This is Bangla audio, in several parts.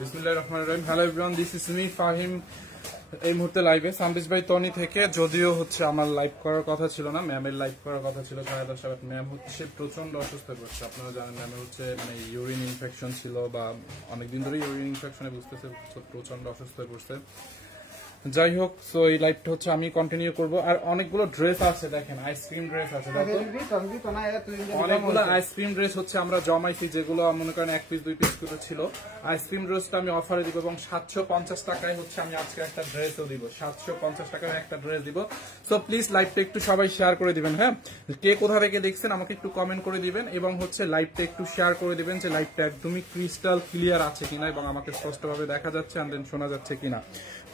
বিসমিল্লাহির রহমানির রহিম। Hello everyone, this is me Fahim. এই মুহূর্তে লাইভে সামবিস ভাই তনি থেকে। যদিও হচ্ছে আমার লাইভ করার কথা ছিল না, ম্যামের লাইভ করার কথা ছিল 10:30। ম্যাম হচ্ছে প্রচন্ড অসুস্থ হয়ে পড়ছে। আপনারা জানেন ম্যামের হচ্ছে মানে ইউরিন ইনফেকশন ছিল, বা অনেকদিন ধরে ইউরিন ইনফেকশনে বুঝতেছে প্রচন্ড অসুস্থ হয়ে পড়ছে। যাই হোক, সো এই লাইভটা হচ্ছে আমি কন্টিনিউ করব। আর অনেকগুলো ড্রেস আছে, দেখেন আইসক্রিম ড্রেস আছে, অনেকগুলো আইসক্রিম ড্রেস হচ্ছে আমরা জমাইছি, যেগুলো মনে করেন 1 পিস 2 পিস করে ছিল। আইসক্রিম ড্রেসটা আমি অফারে দিব এবং 750 টাকায় হচ্ছে আমি আজকে একটা ড্রেসও দিব। 750 টাকায় একটা ড্রেস দিব। সো প্লিজ লাইভটা একটু সবাই শেয়ার করে দিবেন। হ্যাঁ, কে কোথা থেকে দেখছেন আমাকে একটু কমেন্ট করে দিবেন, এবং হচ্ছে লাইভটা একটু শেয়ার করে দিবেন যে লাইভটা একদমই ক্রিস্টাল ক্লিয়ার আছে কিনা এবং আমাকে স্পষ্টভাবে দেখা যাচ্ছে এন্ড দেন শোনা যাচ্ছে কিনা।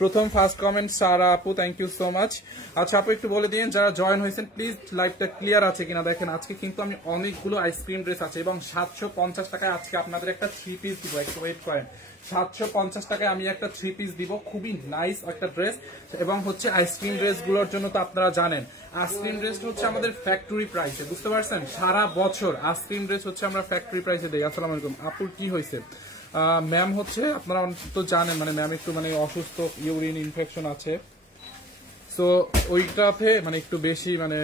প্রথম ফার্স্ট কমেন্ট সারা আপু, থ্যাংক ইউ সো মাচ। আচ্ছা আপু, একটু বলে দিন যারা জয়েন হয়েছেন প্লিজ লাইভটা ক্লিয়ার আছে কিনা। দেখেন আজকে কিন্তু আমি অনেকগুলো আইসক্রিম ড্রেস আছে এবং 750 টাকায় আজকে আপনাদের একটা 3 পিস দিব। একটু ওয়েট করেন। 750 টাকায় আমি একটা 3 পিস দিব, খুবই নাইস একটা ড্রেস। এবং হচ্ছে আইসক্রিম ড্রেস গুলোর জন্য তো আপনারা জানেন আইসক্রিম ড্রেস হচ্ছে আমাদের ফ্যাক্টরি প্রাইসে, বুঝতে পারছেন? সারা বছর আইসক্রিম ড্রেস হচ্ছে আমরা ফ্যাক্টরি প্রাইসে দিই। আসসালামু আলাইকুম আপুর, কি হয়েছে? ম্যাম হচ্ছে আপনারা তো জানেন মানে ম্যাম একটু মানে অসুস্থ, ইউরিন ইনফেকশন আছে। সো ওইটাতে মানে একটু বেশি মানে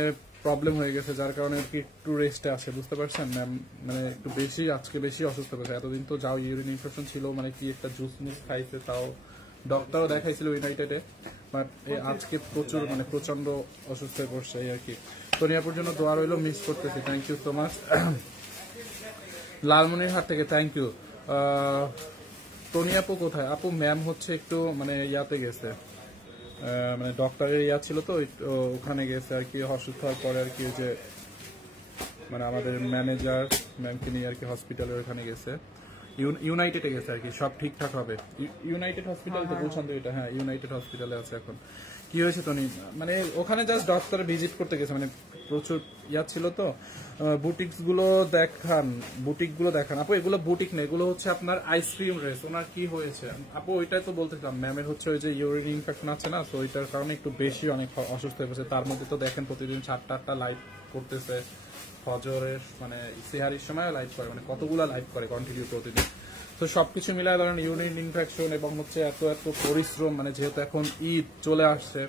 প্রবলেম হয়ে গেছে, যার কারণে আর কি একটু রেস্টে আসে, বুঝতে পারছেন? ম্যাম মানে একটু বেশি আজকে বেশি অসুস্থ হয়েছে। এতদিন তো যাও ইউরিন ইনফেকশন ছিল, মানে কি একটা জুস মুস খাইছে, তাও ডক্টরও দেখাইছিল ইউনাইটেডে, বাট আজকে প্রচুর মানে প্রচন্ড অসুস্থ হয়ে পড়ছে এই আর কি। তনিয়াপুর জন্য দোয়া রইল, মিস করতেছি। Thank you so much. Lalmonirhat থেকে থ্যাংক ইউ। টনি আপু কোথায়? আপু ম্যাম হচ্ছে একটু মানে ইয়াতে গেছে, মানে ডক্টরের ইয়া ছিল তো ওখানে গেছে আর কি। অসুস্থ হওয়ার পরে আর কি যে মানে আমাদের ম্যানেজার ম্যামকে নিয়ে আর কি হসপিটালে ওখানে গেছে, ইউনাইটেডে গেছে আর কি। সব ঠিকঠাক হবে। ইউনাইটেড হসপিটাল তো বলছেন তো এটা? হ্যাঁ, ইউনাইটেড হসপিটালে আছে এখন। কি হয়েছে টনি? মানে ওখানে জাস্ট ডক্টর ভিজিট করতে গেছে, মানে প্রচুর ইয়া ছিল তো। বুটিক গুলো দেখান আপু। এগুলো বুটিক না, এগুলো হচ্ছে আপনার আইসক্রিম ড্রেস। ওনার কি হয়েছে আপু? ওইটাই তো বলতেছিলাম, ম্যামের হচ্ছে ওই যে ইউরিন ইনফেকশন আছে না, তো ওইটার কারণে একটু বেশি অনেক অসুস্থ হয়ে পড়ছে। তার মধ্যে তো দেখেন প্রতিদিন 7টা লাইভ করতেছে, ফজরের মানে সেহারির সময় লাইভ করে, মানে কতগুলা লাইভ করে কন্টিনিউ প্রতিদিন। তো সবকিছু মিলায় ধরেন ইউরিন ইনফেকশন এবং হচ্ছে এত পরিশ্রম, মানে যেহেতু এখন ঈদ চলে আসছে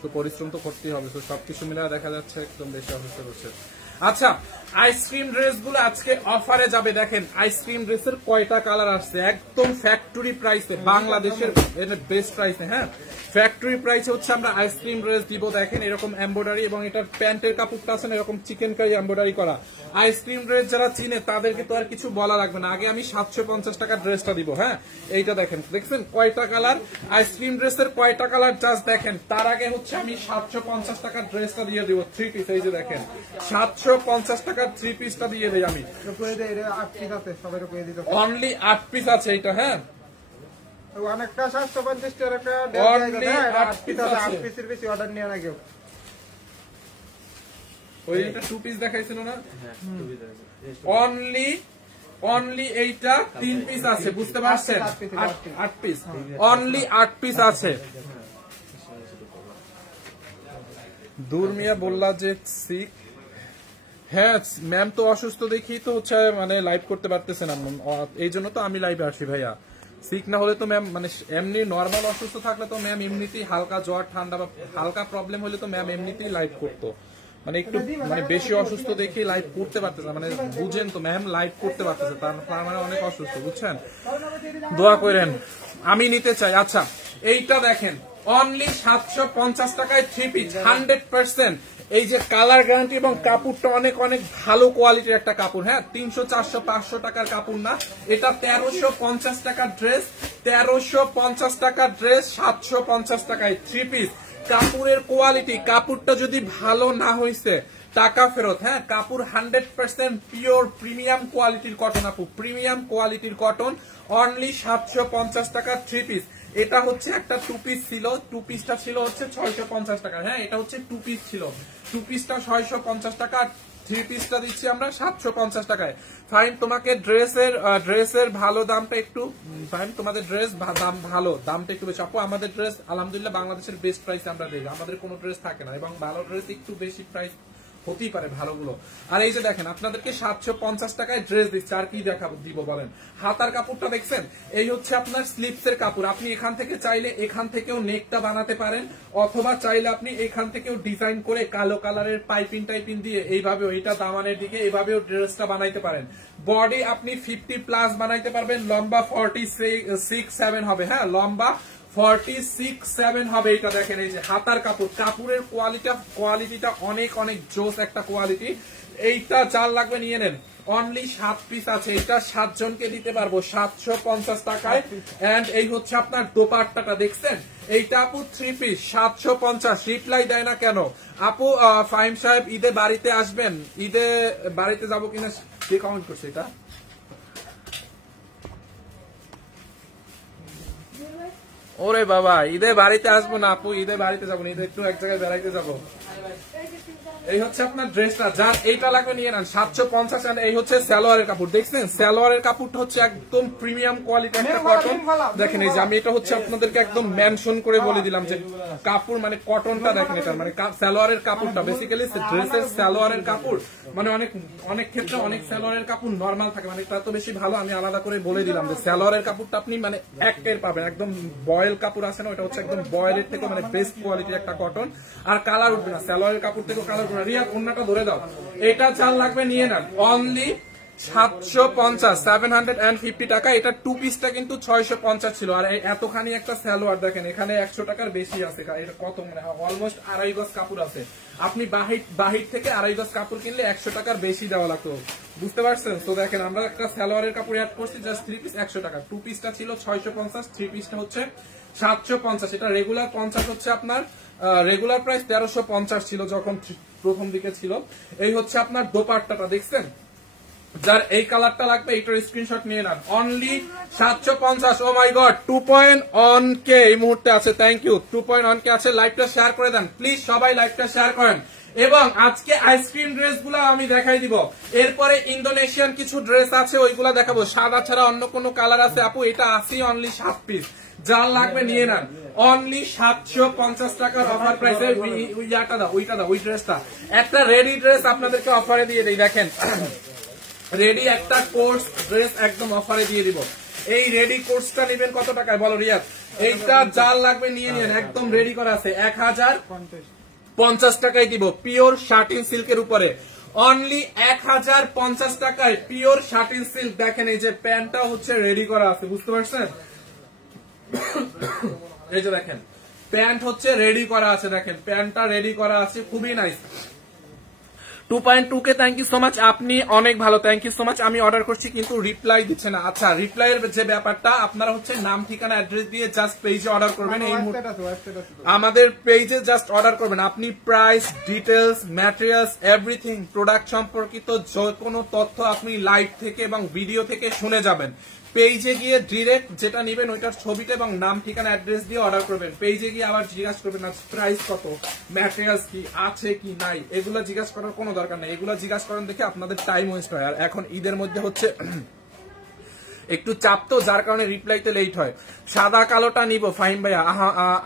তো পরিশ্রম তো করতেই হবে। তো সবকিছু মিলায় দেখা যাচ্ছে একদম বেশি অসুস্থ করছে। আচ্ছা, আইসক্রিম ড্রেস গুলো আজকে অফারে যাবে। দেখেন আইসক্রিম ড্রেসের কয়টা কালার আসছে, একদম ফ্যাক্টরি প্রাইসে, বাংলাদেশের বেস্ট প্রাইসে। হ্যাঁ, ফ্যাক্টরি প্রাইসে হচ্ছে আমরা আইসক্রিম ড্রেস দিব। দেখেন এরকম এমব্রয়ডারি, এবং এটার প্যান্টের কাপড়টা আছে না এরকম চিকেন কারি এমব্রয়ডারি করা। আইসক্রিম ড্রেস যারা চিনে তাদেরকে তো আর কিছু বলা লাগবে না। আগে আমি 750 টাকার ড্রেসটা দিব। হ্যাঁ, এইটা দেখেন, দেখছেন কয়টা কালার আইসক্রিম ড্রেসের, কয়টা কালার জাস্ট দেখেন। তার আগে হচ্ছে আমি 750 টাকার ড্রেসটা দিয়ে দিব 3 পিস। এই যে দেখেন 750 টাকার 3 পিসটা দিয়ে দিই আমি। অনলি 8 পিস আছে এইটা। হ্যাঁ, অনেকটা 750 টাকা অনলি 8 পিস আছে। 8 পিসের বেশি অর্ডার নিয়ে না কেউ। ওই এটা 2 পিস দেখাইছিল না? অনলি এইটা 3 পিস আছে, বুঝতে পারছেন? 8 পিস, অনলি 8 পিস আছে। দূর মিয়া বললা যে সিক। হ্যাঁ ম্যাম তো অসুস্থ দেখি তো হচ্ছে মানে লাইভ করতে পারতেছে না, এই জন্য তো আমি লাইভে আসি ভাইয়া। সিক না হলে তো ম্যাম মানে এমনি নর্মাল অসুস্থ থাকলে তো ম্যাম এমনিতেই, হালকা জ্বর ঠান্ডা বা হালকা প্রবলেম হলে তো ম্যাম এমনিতেই লাইভ করতো। মানে একটু মানে বেশি অসুস্থ দেখি লাইভ করতে পারতেছে, মানে বুঝেন তো ম্যাম লাইভ করতে পারতেছে, তার মানে অনেক অসুস্থ, বুঝছেন? দোয়া করেন, আমি নিতে চাই। আচ্ছা এইটা দেখেন অনলি 750 টাকায় 3 পিস 100%। এই যে কালার গ্যারান্টি এবং কাপড়টা অনেক অনেক ভালো কোয়ালিটির একটা কাপড়। হ্যাঁ, 300 400 500 টাকার কাপড় না, এটা 1350 টাকার ড্রেস। 1350 টাকার ড্রেস 750 টাকায় 3 পিস। কাপড়ের কোয়ালিটি, কাপড়টা যদি ভালো না হয়েছে টাকা ফেরত। হ্যাঁ, কাপড় 100% পিওর প্রিমিয়াম কোয়ালিটির কটন আপু, প্রিমিয়াম কোয়ালিটির কটন। অনলি 750 টাকার 3 পিস। এটা হচ্ছে একটা 2 পিস ছিল, 2 পিসটা ছিল হচ্ছে 650 টাকা। হ্যাঁ, এটা হচ্ছে 2 পিস ছিল, 2 পিসটা 650 টাকা, 3 পিসটা দিচ্ছি আমরা 750 টাকায়। ফাইন, তোমাকে ড্রেসের ভালো দামটা একটু, ফাইন তোমাদের ড্রেস দাম ভালো, দামটা একটু বেশি আপু। আমাদের ড্রেস আলহামদুলিল্লাহ বাংলাদেশের বেস্ট প্রাইসে আমরা দিই, আমাদের কোনো ড্রেস থাকে না, এবং ভালো ড্রেস একটু বেশি প্রাইস হতেই পারে ভালোগুলো। আর এই যে দেখেন আপনাদেরকে 750 টাকায় ড্রেস দিচ্ছে, আর কি দেখাবো দিব বলেন। হাতার কাপড়টা দেখছেন, এই হচ্ছে আপনার স্লিপসের কাপড়। আপনি এখান থেকে চাইলে এখান থেকেও নেকটা বানাতে পারেন, অথবা চাইলে আপনি এখান থেকেও ডিজাইন করে কালো কালারের পাইপিং টাইপিং দিয়ে এইভাবেও এটা দামানের দিকে এইভাবেও ড্রেসটা বানাইতে পারেন। বডি আপনি 50+ বানাইতে পারবেন, লম্বা 46-7 হবে, হ্যাঁ লম্বা 46-7 হবে। এটা দেখেন এই যে হাতার কাপড়, কাপড়ের কোয়ালিটিটা অনেক অনেক জোস একটা কোয়ালিটি। এইটা যার লাগবে নিয়ে নেন, অনলি 7 পিস আছে, এটা 7 জনকে দিতে পারবো 750 টাকায়। এন্ড এই হচ্ছে আপনার দোপাট্টাটা দেখছেন, এইটা আপু 3 পিস 750। রিপ্লাই দেয় না কেন আপু? ফাহিম সাহেব ঈদে বাড়িতে আসবেন? ঈদে বাড়িতে যাবো কিনা কে কমেন্ট করছে এটা? ওরে বাবা, ঈদে বাড়িতে আসবো না আপু, ঈদে বাড়িতে যাবো না, ঈদে একটু এক জায়গায় বেড়াইতে যাবো। এই হচ্ছে আপনার ড্রেসটা, যার এইটা লাগবে নিয়ে নেন 750। এই হচ্ছে সালোয়ারের কাপড়, দেখছেন সালোয়ারের কাপড়টা হচ্ছে একদম প্রিমিয়াম কোয়ালিটির একটা কটন। দেখেন এই যে আমি এটা হচ্ছে আপনাদেরকে একদম মেনশন করে বলে দিলাম যে কাপড় মানে কটনটা দেখেন, এটা মানে সালোয়ারের কাপড়টা বেসিক্যালি ড্রেসের সালোয়ারের কাপড় মানে অনেক ক্ষেত্রে অনেক সালোয়ারের কাপড় নর্মাল থাকে, মানে তা তো বেশি ভালো। আমি আলাদা করে বলে দিলাম যে সালোয়ারের কাপড়টা আপনি মানে একের পাবেন, একদম বয়েল কাপড় আছে না, ওটা হচ্ছে একদম বয়েলের থেকে মানে বেস্ট কোয়ালিটির একটা কটন। আর কালার উঠবে না, সালোয়ারের কাপড় থেকে কালার উঠবে না। রিয়া ওন্নাটা ধরে দাও, এটা চাল লাগবে নিয়ে নেন, অনলি 750 টাকা। এটা 2 পিসটা কিন্তু 650 ছিল। আর এতখানি একটা সালোয়ার দেখেন, এখানে 100 টাকার বেশি আছে, এটা কত মানে অলমোস্ট 2.5 গজ কাপড় আছে। আপনি বাহির থেকে 2.5 গজ কাপড় কিনলে 100 টাকার বেশি দেওয়া লাগতো, বুঝতে পারছেন? তো দেখেন আমরা একটা সালোয়ারের কাপড় অ্যাড করছি, জাস্ট 3 পিস 100 টাকা। 2 পিসটা ছিল 650, 3 পিসটা হচ্ছে 750। এটা রেগুলার 50 হচ্ছে আপনার, রেগুলার প্রাইস 1350 ছিল যখন প্রথম দিকে ছিল। এই হচ্ছে আপনার দোপাট্টাটা দেখছেন, যার এই কালারটা লাগবে এইটার স্ক্রিনশট নিয়ে নেন, অনলি 750। ও মাই গড, 2.1K এই মুহূর্তে আছে, থ্যাংক ইউ। 2.1K আছে, লাইভটা শেয়ার করে দেন প্লিজ, সবাই লাইভটা শেয়ার করেন। এবং আজকে আইসক্রিম ড্রেস গুলা আমি দেখাই দিব, এরপরে ইন্দোনেশিয়ান কিছু ড্রেস আছে ওইগুলা দেখাবো। সাদা ছাড়া অন্য কোনো কালার আছে আপু? এটা আছে অনলি 7 পিস, যার লাগবে নিয়ে নেন, অনলি 750 টাকার অফার প্রাইসে। ওইটা দাও, ওই ড্রেসটা একটা রেডি ড্রেস আপনাদেরকে অফারে দিয়ে দেই। দেখেন রেডি একটা কোর্স ড্রেস একদম অফারে দিয়ে দিব। এই রেডি কোর্সটা নেবেন কত টাকায় বলো রিয়াদ? এইটা যার লাগবে নিয়ে নেন, একদম রেডি করা আছে, 1050 টাকায় দিব, পিওর শার্টিন সিল্কের উপরে, অনলি 1050 টাকায় পিওর শার্টিন সিল্ক। দেখেন এই যে প্যান্টটা হচ্ছে রেডি করা আছে, বুঝতে পারছেন? এই যে দেখেন প্যান্ট হচ্ছে রেডি করা আছে, দেখেন প্যান্টটা রেডি করা আছে, খুবই nice. 2.2K, thank you so much, আপনি অনেক ভালো, থ্যাংক ইউ সো মাচ। আমি অর্ডার করছি কিন্তু রিপ্লাই দিচ্ছে না। আচ্ছা, রিপ্লাইয়ের যে ব্যাপারটা, আপনারা হচ্ছে নাম ঠিকানা অ্যাড্রেস দিয়ে জাস্ট পেজে অর্ডার করবেন। এই আমাদের পেজে জাস্ট অর্ডার করবেন, আপনি price details materials everything product সম্পর্কিত যে কোনো তথ্য আপনি লাইভ থেকে এবং ভিডিও থেকে শুনে যাবেন। পেজে গিয়ে ডিরেক্ট যেটা নেবেন ওইটার ছবিটা এবং নাম ঠিকানা অ্যাড্রেস দিয়ে অর্ডার করবেন। পেজে গিয়ে আবার জিজ্ঞাসা করবেন না প্রাইস কত, ম্যাটেরিয়ালস কি আছে কি নাই, এগুলো জিজ্ঞাসা করার কোনো দরকার নেই। এগুলো জিজ্ঞাসা করেন দেখে আপনাদের টাইম ওয়েস্ট হয়। আর এখন ঈদের মধ্যে হচ্ছে একটু চাপ, তো যার কারণে রিপ্লাইতে লেট হয়। সাদা কালোটা নিব ফাহিম ভাইয়া,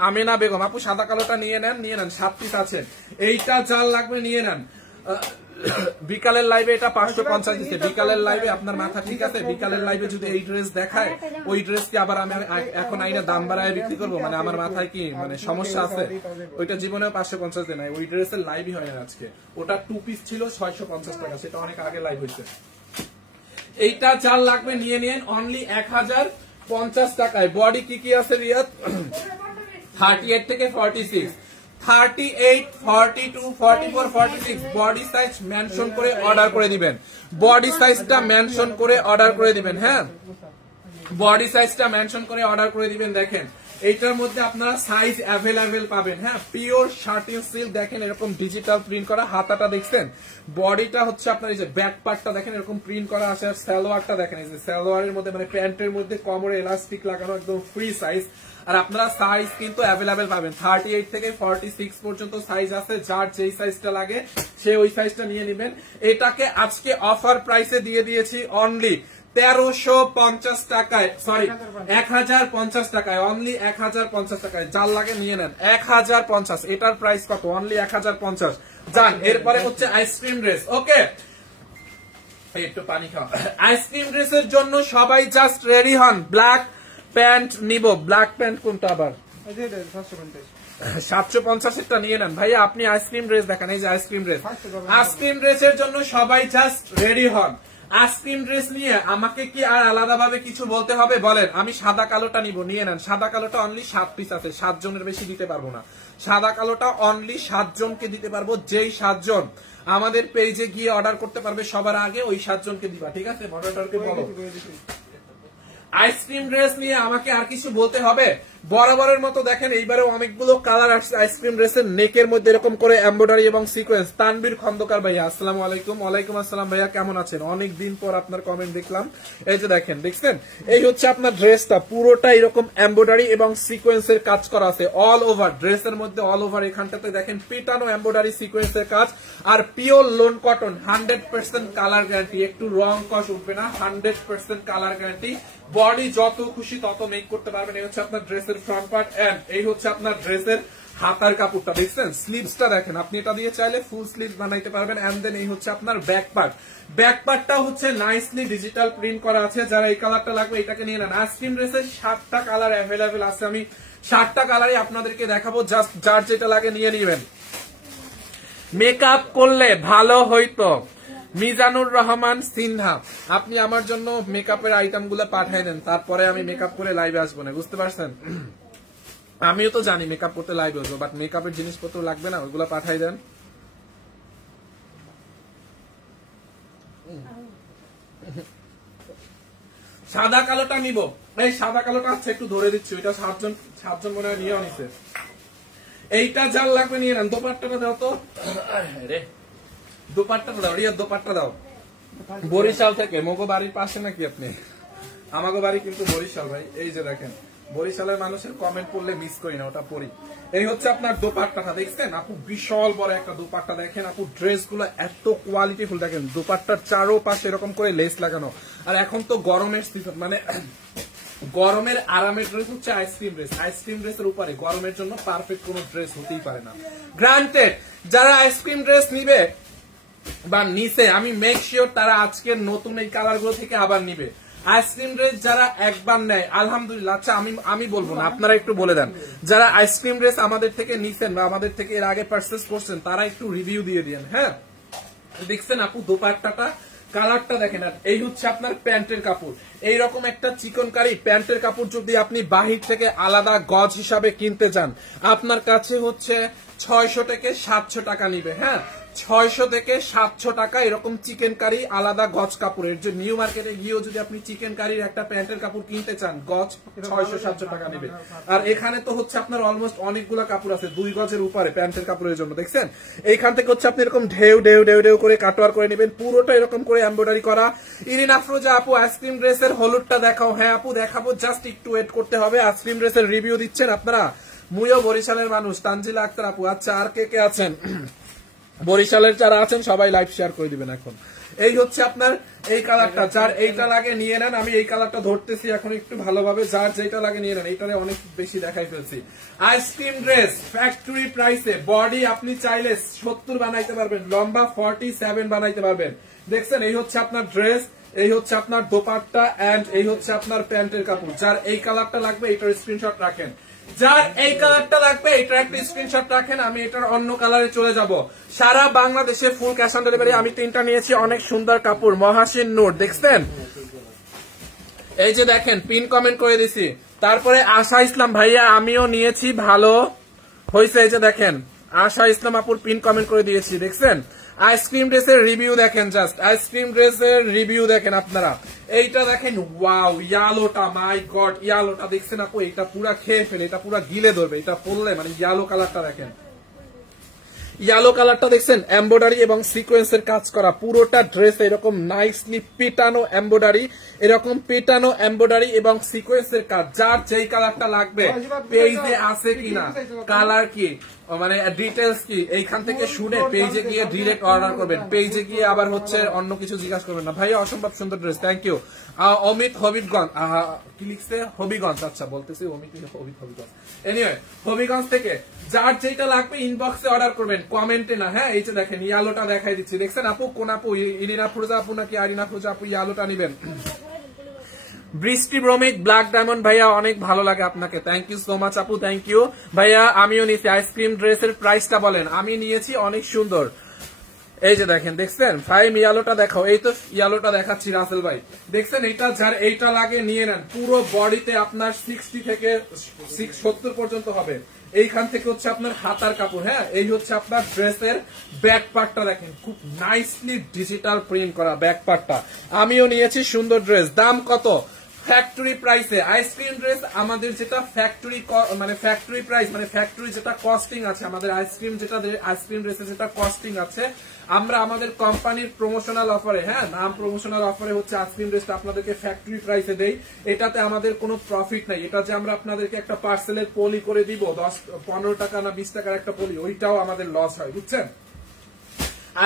আমেনা বেগম আপু সাদা কালোটা নিয়ে নেন, 7 পিস আছে। এইটা যার লাগবে নিয়ে নেন। বিকালের লাইভে এটা 550 দিচ্ছে, বিকালের লাইভে আপনার মাথা ঠিক আছে? বিকালের লাইভে যদি এই ড্রেস দেখায়, ওই ড্রেস কি আবার আমি এখন আইনা দাম বাড়ায় বিক্রি করবো? মানে আমার মাথায় কি মানে সমস্যা আছে? ওইটা জীবনেও 550 দেয় নাই, ওই ড্রেসের লাইভই হয় না আজকে। ওটা 2 পিস ছিল 650 টাকা, সেটা অনেক আগে লাইভ হয়েছে। এইটা যার লাগবে নিয়ে নিন, অনলি 1050 টাকায়। বডি কি আছে রিয়াদ? 38 থেকে 46, 38, 42, 44, 46 বডি সাইজ মেনশন করে অর্ডার করে দিবেন। বডি সাইজটা মেনশন করে অর্ডার করে দিবেন, হ্যাঁ বডি সাইজটা মেনশন করে অর্ডার করে দিবেন। দেখেন এইটার মধ্যে আপনারা সাইজ অ্যাভেলেবেল পাবেন, হ্যাঁ পিওর শার্টিন সিল্ক। দেখেন এরকম ডিজিটাল প্রিন্ট করা, হাতাটা দেখছেন, বডিটা হচ্ছে আপনার এই যে ব্যাক পার্টটা দেখেন এরকম প্রিন্ট করা আছে। আর সালোয়ারটা দেখেন, এই যে সালোয়ারের মধ্যে মানে প্যান্টের মধ্যে কোমরে এলাস্টিক লাগানো, একদম ফ্রি সাইজ। আর আপনারা সাইজ কিন্তু অ্যাভেলেবেল পাবেন, 38 থেকে 46 পর্যন্ত সাইজ আছে। যার যেই সাইজটা লাগে সে ওই সাইজটা নিয়ে নেবেন। এটাকে আজকে অফার প্রাইসে দিয়ে দিয়েছি অনলি 1350 টাকায়, সরি 1050 টাকায়, অনলি 1050 টাকায়। যার লাগে নিয়ে নেন 1050। এটার প্রাইস কত? অনলি 1050। যান এরপরে হচ্ছে আইসক্রিম ড্রেস। ওকে, একটু পানি খাও। আইসক্রিম ড্রেসের জন্য সবাই জাস্ট রেডি হন। ব্ল্যাক প্যান্ট নিব। ব্ল্যাক প্যান্ট কোনটা আবার? 750 নিয়ে নেন ভাইয়া। আপনি আইসক্রিম ড্রেস দেখেন, এই যে আইসক্রিম ড্রেস। আইসক্রিম ড্রেসের জন্য সবাই জাস্ট রেডি হন। আইসক্রিম ড্রেস নিয়ে আমাকে কি আর আলাদাভাবে কিছু বলতে হবে বলেন? আমি সাদা কালোটা নিব, নিয়ে নেন। সাদা কালোটা অনলি 7 পিস আছে, 7 জনের বেশি দিতে পারবো না। সাদা কালোটা অনলি 7 জনকে দিতে পারবো। যেই 7 জন আমাদের পেজে গিয়ে অর্ডার করতে পারবে সবার আগে, ওই 7 জনকে দিবা, ঠিক আছে? মডারেটরকে বলো। আইসক্রিম ড্রেস নিয়ে আমাকে আর কিছু বলতে হবে? বরাবরের মতো দেখেন এইবারে অনেকগুলো কালার আসছে আইসক্রিম ড্রেসের। নেকের মধ্যে এরকম করে এমব্রয়ডারি এবং সিকোয়েন্স। তানবীর খন্দকার ভাইয়া, আসসালামু আলাইকুম। ওয়ালাইকুম আসসালাম ভাইয়া, কেমন আছেন? অনেকদিন পর আপনার কমেন্ট দেখলাম। এই যে দেখেন, দেখছেন? এই হচ্ছে আপনার ড্রেসটা, পুরোটা এরকম এমব্রয়ডারি এবং সিকোয়েন্সের কাজ করা আছে অল ওভার। ড্রেসের মধ্যে অল ওভার এখানটাতে দেখেন পিটানো এমব্রয়ডারি সিকোয়েন্সের কাজ। আর pure lawn cotton, 100% colour guarantee. একটু রং কস উঠবে না, 100% কালার গ্যারান্টি। বডি যত খুশি তত মেক করতে পারবেন। এই হচ্ছে আপনার ড্রেসের ফ্রন্ট পার্ট এন্ড এই হচ্ছে আপনার ড্রেসের হাতার কাপড়টা। দেখছেন? স্লিভসটা দেখেন, আপনি এটা দিয়ে চাইলে ফুল স্লিভ বানাইতে পারবেন। এন্ড দেন এই হচ্ছে আপনার ব্যাক পার্ট। ব্যাক পার্টটা হচ্ছে নাইসলি ডিজিটাল প্রিন্ট করা আছে। যারা এই কালারটা লাগবে এটাকে নিয়ে নেন। আইসক্রিম ড্রেসের 7টা কালার অ্যাভেলেবেল আছে। আমি 7টা কালারই আপনাদেরকে দেখাবো, জাস্ট যার যেটা লাগে নিয়ে নেবেন। মেকআপ করলে ভালো হইতো। মিজানুর রহমান সিনহা, আপনি আমার জন্য মেকআপের আইটেম গুলো পাঠাই দেন, তারপরে আমি মেকআপ করে লাইভে আসবো না, বুঝতে পারছেন? আমিও তো জানি মেকআপ করতে লাইভে আসবো, বাট মেকআপের জিনিসপত্র লাগবে না, ওইগুলো পাঠাই দেন। সাদা কালোটা নিব। এই সাদা কালোটা আছে, একটু ধরে দিচ্ছি। ওইটা 7 জন মনে হয় নিয়ে আনিছে। এইটা যার লাগবে নিয়ে নেন। দোপাট্টাটা দাও তো রে, দোপাট্টাটা দাও রিয়া, দোপাট্টা দাও। বরিশাল থেকে। মগো বাড়ির পাশে নাকি আপনি? আমাগো বাড়ি কিন্তু বরিশাল ভাই। এই যে দেখেন, বরিশালের মানুষের কমেন্ট পড়লে মিস করি না, ওটা পড়ি। এই হচ্ছে আপনার দোপাট্টাটা, দেখছেন আপু? বিশাল বড় একটা দোপাট্টা। দেখেন আপু, ড্রেস গুলো এত কোয়ালিটিফুল। দেখেন দোপাট্টার চারোপাশে এরকম করে লেস লাগানো। আর এখন তো গরমের সিজন, মানে গরমের আরামের ড্রেস হচ্ছে আইসক্রিম ড্রেস। আইসক্রিম ড্রেসের উপরে গরমের জন্য পারফেক্ট কোন ড্রেস হতেই পারে না। গ্রান্টেড, যারা আইসক্রিম ড্রেস নিবে বা নিছে, আমি মেক শিওর তারা আজকের নতুন এই কালার গুলো থেকে আবার নিবে। আইসক্রিম ড্রেস যারা একবার নেয় আলহামদুলিল্লাহ। আচ্ছা, আমি বলবো না, আপনারা একটু বলে দেন। যারা আইসক্রিম ড্রেস আমাদের থেকে নিছেন বা আমাদের থেকে এর আগে পারচেজ করছেন, তারা একটু রিভিউ দিয়ে দিয়েন। হ্যাঁ, দেখছেন আপু দোপাট্টাটা, কালারটা দেখেন। আর এই হচ্ছে আপনার প্যান্টের কাপড়। এইরকম একটা চিকনকারি প্যান্টের কাপড় যদি আপনি বাহির থেকে আলাদা গজ হিসাবে কিনতে চান, আপনার কাছে হচ্ছে 600 থেকে 700 টাকা নিবে। হ্যাঁ, 600 থেকে 700 টাকা এরকম চিকেন কারি আলাদা গজ কাপড়ের। যে নিউ মার্কেটে গিয়েও যদি আপনি চিকেন কারির একটা প্যান্টের কাপড় কিনতে চান, গজ 600-700 টাকা নেবে। আর এখানে তো হচ্ছে আপনার অলমোস্ট অনেকগুলো কাপড় আছে 2 গজের উপরে প্যান্টের কাপড়ের জন্য। দেখছেন, এইখান থেকে হচ্ছে আপনি এরকম ঢেউ ঢেউ ঢেউ ঢেউ করে কাটোয়ার করে নেবেন। পুরোটা এরকম করে এমব্রয়ডারি করা। ইরিন আফরোজা আপু, আইসক্রিম ড্রেসের হলুদটা দেখাও। হ্যাঁ আপু দেখাবো, জাস্ট একটু ওয়েট করতে হবে। আইসক্রিম ড্রেসের রিভিউ দিচ্ছেন আপনারা? মুইও বরিশালের মানুষ। তানজিলা আক্তার আপু, আচ্ছা আর কে আছেন বরিশালের যারা আছেন সবাই লাইভ শেয়ার করে দিবেন এখন। এই হচ্ছে আপনার এই কালারটা, যার এইটা লাগে নিয়ে নেন। আমি এই কালারটা ধরতেছি এখন একটু ভালোভাবে, যার যেটা লাগে নিয়ে নেন। এইটারে অনেক বেশি দেখাই ফেলছি। আইসক্রিম ড্রেস ফ্যাক্টরি প্রাইসে। বডি আপনি চাইলে 70 বানাইতে পারবেন, লম্বা 47 বানাইতে পারবেন। দেখছেন, এই হচ্ছে আপনার ড্রেস, এই হচ্ছে আপনার দোপাট্টা এন্ড এই হচ্ছে আপনার প্যান্টের কাপড়। যার এই কালারটা লাগবে এটার স্ক্রিনশট রাখেন। যার এই কালারটা লাগবে এটার একটা স্ক্রিনশট রাখেন। আমি এটার অন্য কালারে চলে যাব। সারা বাংলাদেশে ফুল ক্যাশ অন ডেলিভারি। আমি 3টা নিয়েছি, অনেক সুন্দর কাপড়। মহাসিন নূর, দেখছেন? এই যে দেখেন, পিন কমেন্ট করে দিছি। তারপরে আশা ইসলাম ভাইয়া, আমিও নিয়েছি, ভালো হয়েছে। এই যে দেখেন, আশা ইসলাম আপুর পিন কমেন্ট করে দিয়েছি, দেখছেন? আইসক্রিম ড্রেসের রিভিউ দেখেন, জাস্ট আইসক্রিম ড্রেসের রিভিউ দেখেন আপনারা। এইটা দেখেন, ওয়াও, ইয়ালোটা, মাই গড, ইয়ালোটা দেখছেন আপু? এটা পুরা খেয়ে ফেলে, এটা পুরা গিলে ধরবে এটা পরলে। মানে ইয়ালো কালারটা দেখেন, ইয়ালো কালারটা দেখছেন? এমব্রয়ডারি এবং সিকোয়েন্সের কাজ করা পুরোটা ড্রেস এরকম নাইসলি পেটানো এমব্রয়ডারি, এরকম পেটানো এমব্রয়ডারি এবং সিকোয়েন্সের কাজ। যার যেই কালারটা লাগবে পেজে আছে কিনা, কালার কি মানে ডিটেলস কি এইখান থেকে শুনে পেজে গিয়ে ডিরেক্ট অর্ডার করবেন, পেজে গিয়ে আবার হচ্ছে অন্য কিছু জিজ্ঞাসা করবেন না। ভাই অসম্ভব সুন্দর ড্রেস, থ্যাংক ইউ। অমিত হবিবগঞ্জ, কি লিখছে হবিগঞ্জ, আচ্ছা বলতেছি অমিত হবিগঞ্জ, এনিওয়ে হবিগঞ্জ থেকে যার যেটা লাগবে ইনবক্সে অর্ডার করবেন, কমেন্টে না। হ্যাঁ এই যে দেখেন ইয়ালোটা দেখাই দিচ্ছি, দেখছেন আপু? কোন আপু, ইলিনা ফুরজা আপু নাকি আরিনা ফুরজা আপু ইয়ালোটা নিবেন? বৃষ্টি ভ্রমিক ব্ল্যাক ডায়মন্ড ভাইয়া অনেক ভালো লাগে আপনাকে, থ্যাংক ইউ সো মাচ আপু, থ্যাংক ইউ ভাইয়া। আমিও নিয়েছি। আইসক্রিম ড্রেসের প্রাইসটা বলেন। আমি নিয়েছি, অনেক সুন্দর। এই যে দেখেন, দেখছেন? ফাইম ইয়ালোটা দেখাও। এই তো ইয়ালোটা দেখাচ্ছি রাসেল ভাই, দেখছেন? এইটা যার এইটা লাগে নিয়ে নেন। পুরো বডিতে আপনার 60 থেকে 70 পর্যন্ত হবে। এইখান থেকে হচ্ছে আপনার হাতার কাপড়। হ্যাঁ এই হচ্ছে আপনার ড্রেসের ব্যাক পার্টটা, দেখেন খুব নাইসলি ডিজিটাল প্রিন্ট করা ব্যাক পার্টটা। আমিও নিয়েছি সুন্দর ড্রেস। দাম কত? ফ্যাক্টরি প্রাইসে আইসক্রিম ড্রেস আমাদের যেটা ফ্যাক্টরি মানে ফ্যাক্টরি প্রাইস মানে ফ্যাক্টরি যেটা কস্টিং আছে আমাদের আইসক্রিম যেটা আইসক্রিম ড্রেসের যেটা কস্টিং আছে, আমরা আমাদের কোম্পানির প্রমোশনাল অফারে, হ্যাঁ নাম প্রমোশনাল অফারে হচ্ছে আইসক্রিম ড্রেসটা আপনাদেরকে ফ্যাক্টরি প্রাইসে দেই। এটাতে আমাদের কোনো প্রফিট নাই। এটা যে আমরা আপনাদেরকে একটা পার্সেলের পলি করে দিব 10-15 টাকা না 20 টাকার একটা পলি, ওইটাও আমাদের লস হয়, বুঝছেন?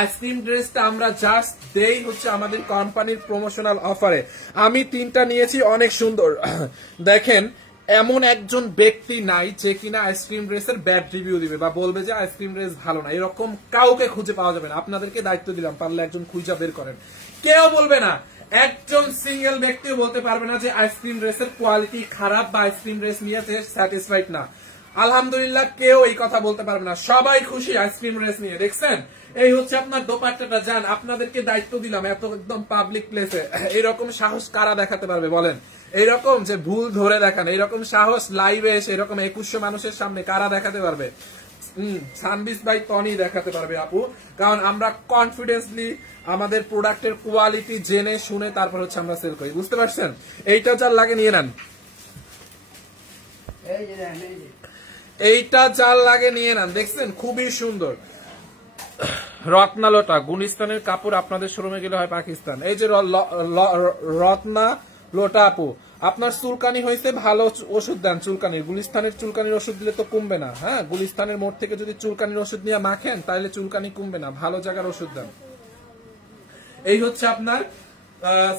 আইসক্রিম ড্রেসটা আমরা জাস্ট দেই হচ্ছে আমাদের কোম্পানির প্রমোশনাল অফারে। আমি 3টা নিয়েছি, অনেক সুন্দর। দেখেন এমন একজন ব্যক্তি নাই যে কিনা আইসক্রিম ড্রেসের ব্যাড রিভিউ দিবে বা বলবে যে আইসক্রিম ড্রেস ভালো না, এরকম কাউকে খুঁজে পাওয়া যাবে না। আপনাদেরকে দায়িত্ব দিলাম, পারলে একজন খুঁজে বের করেন। কেউ বলবে না, একজন সিঙ্গেল ব্যক্তিও বলতে পারবে না যে আইসক্রিম ড্রেসের কোয়ালিটি খারাপ বা আইসক্রিম ড্রেস নিয়ে স্যাটিসফাইড না। আলহামদুলিল্লাহ কেউ এই কথা বলতে পারবে না, সবাই খুশি আইসক্রিম ড্রেস নিয়ে। দেখছেন এই হচ্ছে আপনার দোপাট্টাটা। যান, আপনাদেরকে দায়িত্ব দিলাম, এত একদম পাবলিক প্লেসে এইরকম সাহস কারা দেখাতে পারবে বলেন? এইরকম যে ভুল ধরে দেখান, এইরকম সাহস লাইভে এসে এরকম 2100 মানুষের সামনে কারা দেখাতে পারবে? সানবিস বাই টনি দেখাতে পারবে আপু, কারণ আমরা কনফিডেন্সলি আমাদের প্রোডাক্টের কোয়ালিটি জেনে শুনে তারপর হচ্ছে আমরা সেল করি, বুঝতে পারছেন? এইটা যার লাগে নিয়ে নেন, এইটা যার লাগে নিয়ে নেন। দেখছেন খুবই সুন্দর রত্নালোটা গুলিস্তানের কাপড়, আপনাদের শোরুমে গেলে হয় পাকিস্তান। এই যে রত্না লোটা আপু, আপনার চুলকানি হয়েছে, ভালো ওষুধ দেন চুলকানির। গুলিস্তানের চুলকানির ওষুধ দিলে তো কমবে না। হ্যাঁ গুলিস্তানের মোড় থেকে যদি চুলকানির ওষুধ নিয়ে মাখেন তাহলে চুলকানি কমবে না, ভালো জায়গার ওষুধ দেন। এই হচ্ছে আপনার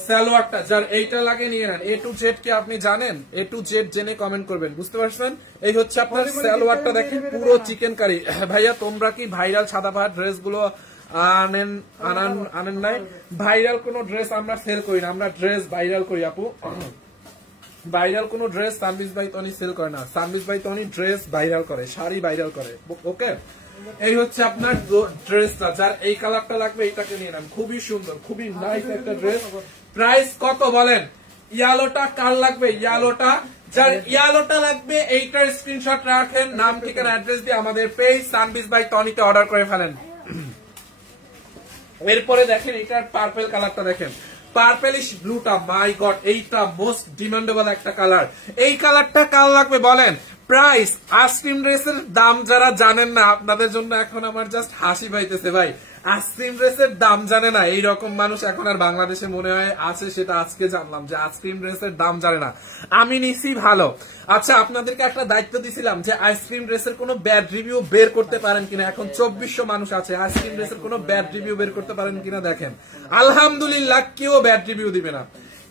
সালোয়ারটা, যার এইটা লাগে নিয়ে নেন। A to Z কে আপনি জানেন? A to Z জেনে কমেন্ট করবেন, বুঝতে পারছেন? এই হচ্ছে আপনার সালোয়ারটা, দেখেন পুরো চিকেন কারি। ভাইয়া তোমরা কি ভাইরাল সাদা পাহাড় ড্রেস গুলো আনেন নাই? ভাইরাল কোন ড্রেস আমরা সেল করি না, আমরা ড্রেস ভাইরাল করি আপু। ভাইরাল কোন ড্রেস সানবিস বাই টনি সেল করে না। সানবিস বাই টনি ড্রেস ভাইরাল করে, শাড়ি ভাইরাল করে। ওকে, এই হচ্ছে আপনার ড্রেসটা, যার এই কালারটা লাগবে এইটাকে নিয়ে নেন, খুবই সুন্দর, খুবই নাইস একটা ড্রেস। প্রাইস কত বলেন? ইয়ালোটা কার লাগবে? ইয়ালোটা, যার ইয়ালোটা লাগবে এইটার স্ক্রিনশট রাখেন, নাম ঠিকানা অ্যাড্রেস দিয়ে আমাদের পেজ সানবিস বাই টনিতে অর্ডার করে ফেলেন। এরপরে দেখেন এটার পার্পল কালারটা, দেখেন পার্পেলিশ ব্লুটা, মাই গড এইটা মোস্ট ডিমান্ডেবল একটা কালার। এই কালারটা কার লাগবে বলেন? প্রাইস, আইসক্রিম ড্রেসের দাম যারা জানেন না, আপনাদের জন্য এখন আমার জাস্ট হাসি পাইতেছে ভাই। আইসক্রিম ড্রেসের দাম জানে না এইরকম মানুষ এখন আর বাংলাদেশে মনে হয় আছে, সেটা আজকে জানলাম যে আইসক্রিম ড্রেসের দাম জানে না। আমি নিছি ভালো। আচ্ছা আপনাদেরকে একটা দায়িত্ব দিছিলাম যে আইসক্রিম ড্রেসের কোনো ব্যাড রিভিউ বের করতে পারেন কিনা। এখন 2400 মানুষ আছে, আইসক্রিম ড্রেসের কোনো ব্যাড রিভিউ বের করতে পারেন কিনা দেখেন। আলহামদুলিল্লাহ কেউ ব্যাড রিভিউ দিবে না,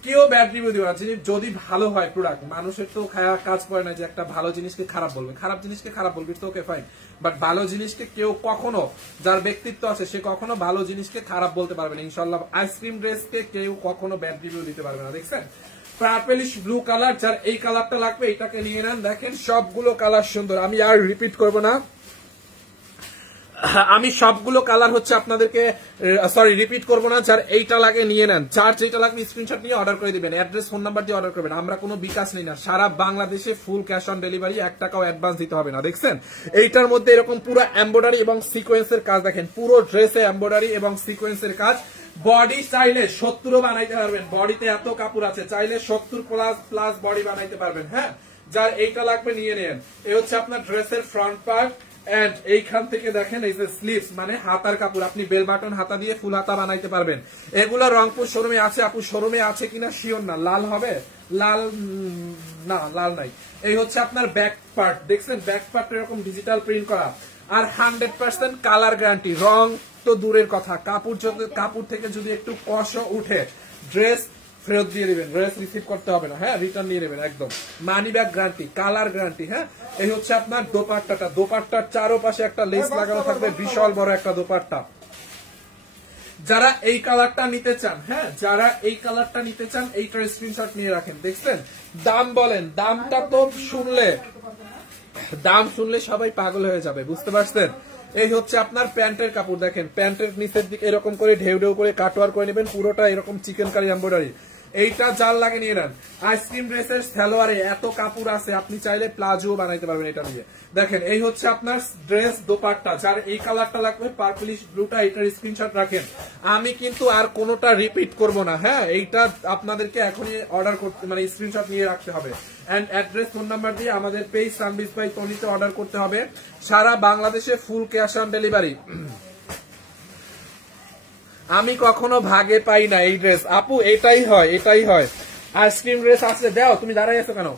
কেউ ব্যাড রিভিউ দিবে না। যদি ভালো হয় প্রোডাক্ট, মানুষের তো কাজ করে না যে একটা ভালো জিনিসকে খারাপ বলবে, খারাপ জিনিসকে খারাপ বলবি তো ওকে ফাইন, বাট ভালো জিনিসকে কেউ কখনো, যার ব্যক্তিত্ব আছে সে কখনো ভালো জিনিসকে খারাপ বলতে পারবে না ইনশাল্লাহ। আইসক্রিম ড্রেসকে কেউ কখনো ব্যাড রিভিউ দিতে পারবে না। দেখছেন পার্পলিশ ব্লু কালার, যার এই কালারটা লাগবে এটাকে নিয়ে নেন। দেখেন সবগুলো কালার সুন্দর, আমি আর রিপিট করবো না, আমি সবগুলো কালার হচ্ছে আপনাদেরকে রিপিট করবো না। যার এইটা লাগে নিয়ে নেন, যার যেটা লাগবে স্ক্রিনশট নিয়ে অর্ডার করে দিবেন, অ্যাড্রেস ফোন নাম্বার দিয়ে অর্ডার করবেন। আমরা কোনো বিকাশ নেই না, সারা বাংলাদেশে ফুল ক্যাশ অন ডেলিভারি, 1 টাকাও অ্যাডভান্স দিতে হবে না। দেখছেন এইটার মধ্যে এরকম পুরো এমব্রয়ডারি এবং সিকোয়েন্সের কাজ, দেখেন পুরো ড্রেসে এমব্রয়ডারি এবং সিকোয়েন্সের কাজ। বডি চাইলে 70ও বানাইতে পারবেন, বডিতে এত কাপড় আছে, চাইলে 70 প্লাস বডি বানাইতে পারবেন। হ্যাঁ যার এইটা লাগবে নিয়ে নেন। এই হচ্ছে আপনার ড্রেসের ফ্রন্ট পার্ট, এন্ড এইখান থেকে দেখেন এই যে স্লিভস মানে হাতার কাপড়, আপনি বেল বাটন হাতা দিয়ে ফুল হাতা বানাইতে পারবেন। এগুলা রংপুর শোরুমে আছে, আপু শোরুমে আছে কিনা শিওর না। লাল হবে? লাল না, লাল নাই। এই হচ্ছে আপনার ব্যাক পার্ট, দেখছেন ব্যাক পার্ট এরকম ডিজিটাল প্রিন্ট করা। আর 100% কালার গ্যারান্টি। রং তো দূরের কথা, কাপড় থেকে যদি একটু কষও উঠে ড্রেস ফেরত দিয়ে দিবেন, ড্রেস রিসিভ করতে হবে না, হ্যাঁ রিটার্ন নিয়ে নেবেন একদম। Money bag guarantee, colour guarantee. হ্যাঁ, এই হচ্ছে আপনার দোপাট্টাটা। দোপাট্টার চারোপাশে একটা লেস লাগানো থাকবে, বিশাল বড় একটা দোপাট্টা। যারা এই কালারটা নিতে চান, হ্যাঁ যারা এই কালারটা নিতে চান, এইটার স্ক্রিনশট নিয়ে রাখেন। দেখছেন দাম বলেন, দামটা তো দাম শুনলে সবাই পাগল হয়ে যাবে, বুঝতে পারছেন। এই হচ্ছে আপনার প্যান্টের কাপড়, দেখেন প্যান্টের নিচের দিকে এরকম করে ঢেউ ঢেউ করে কাটওয়ার করে নেবেন, পুরোটা এরকম চিকেন কারি এমব্রয়ডারি। এইটা জাল লাগে নিয়ে নেন। আইসক্রিম ড্রেসের সালোয়ারে এত কাপড় আছে, আপনি চাইলে প্লাজো বানাইতে পারবেন এটা দিয়ে। দেখেন এই হচ্ছে আপনার ড্রেস দোপাট্টা। যার এই কালারটা লাগবে পার্পলিশ ব্লুটা, এটার স্ক্রিনশট রাখেন। আমি কিন্তু আর কোনোটা রিপিট করব না, হ্যাঁ এইটা আপনাদেরকে এখনই অর্ডার করতে, মানে স্ক্রিনশট নিয়ে রাখতে হবে। এন্ড অ্যাড্রেস ফোন নাম্বার দিয়ে আমাদের পেজ সানবিজ বাই তনিতে অর্ডার করতে হবে। সারা বাংলাদেশে ফুল ক্যাশ অন ডেলিভারি। আমি কখনো ভাগে পাই না এই ড্রেস আপু, এটাই হয়। আইসক্রিম ড্রেস আসলে দাও, তুমি দাঁড়াই আছো কেন?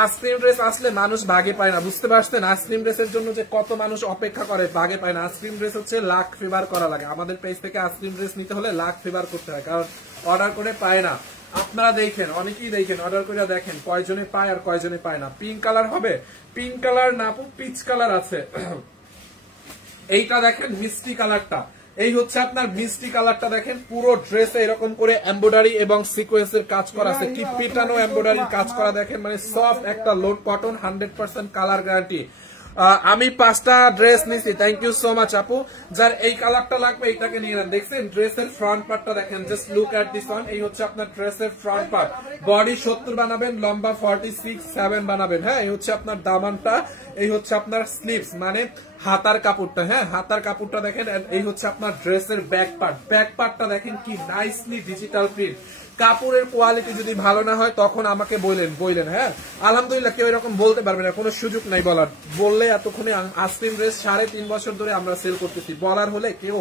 আইসক্রিম ড্রেস আসলে মানুষ ভাগে পায় না, বুঝতে পারছেন। আইসক্রিম ড্রেসের জন্য যে কত মানুষ অপেক্ষা করে, ভাগে পায় না। আইসক্রিম ড্রেস হচ্ছে লাখ ফেভার করা লাগে। আমাদের পেজ থেকে আইসক্রিম ড্রেস নিতে হলে লাখ ফেভার করতে হয়, কারণ অর্ডার করে পায় না। আপনারা দেখেন, অনেকেই দেখেন, অর্ডার করে দেখেন কয়জনে পায় আর কয়জনে পায় না। পিঙ্ক কালার হবে, পিঙ্ক কালার না আপু, পিচ কালার আছে। এইটা দেখেন মিষ্টি কালারটা, এই হচ্ছে আপনার মিষ্টি কালারটা। দেখেন পুরো ড্রেসে এরকম করে এমব্রয়ডারি এবং সিকোয়েন্সের কাজ করা আছে, কি পিটানো এমব্রয়ডারির কাজ করা। দেখেন মানে সফট একটা লোড কটন, 100% কালার গ্যারান্টি। আমি 5টা ড্রেস নিছি, থ্যাংক ইউ সো মাচ আপু। যার এই কালারটা লাগবে এইটাকে নিয়ে নেন। দেখছেন ড্রেসের ফ্রন্ট পার্টটা দেখেন, just look at this one. এই হচ্ছে আপনার ড্রেসের ফ্রন্ট পার্ট। বডি 70 বানাবেন, লম্বা 46-7 বানাবেন। হ্যাঁ, এই হচ্ছে আপনার দামানটা, এই হচ্ছে আপনার স্লিভস মানে হাতার কাপড়টা। হ্যাঁ, হাতার কাপড়টা দেখেন। এই হচ্ছে আপনার ড্রেসের ব্যাক পার্ট। ব্যাক পার্টটা দেখেন কি নাইসলি ডিজিটাল প্রিন্ট। কাপড়ের কোয়ালিটি যদি ভালো না হয় তখন আমাকে বললেন। হ্যাঁ, আলহামদুলিল্লাহ কেউ এরকম বলতে পারবে না, কোনো সুযোগ নাই বলার। বললে এতক্ষণে আইসক্রিম ড্রেস 3.5 বছর ধরে আমরা সেল করতেছি, বলার হলে কেউ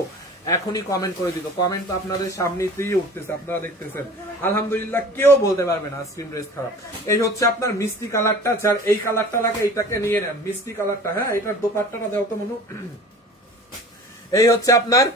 এখনই কমেন্ট করে দিত। কমেন্ট তো আপনাদের সামনেই উঠতেছে, আপনারা দেখতেছেন। আলহামদুলিল্লাহ কেউ বলতে পারবে না আইসক্রিম ড্রেস খারাপ। এই হচ্ছে আপনার মিষ্টি কালারটা। যার এই কালারটা লাগে এইটাকে নিয়ে নেন, মিষ্টি কালারটা। হ্যাঁ, এটার দোপাট্টাটা দেও তো মনু। এই হচ্ছে আপনার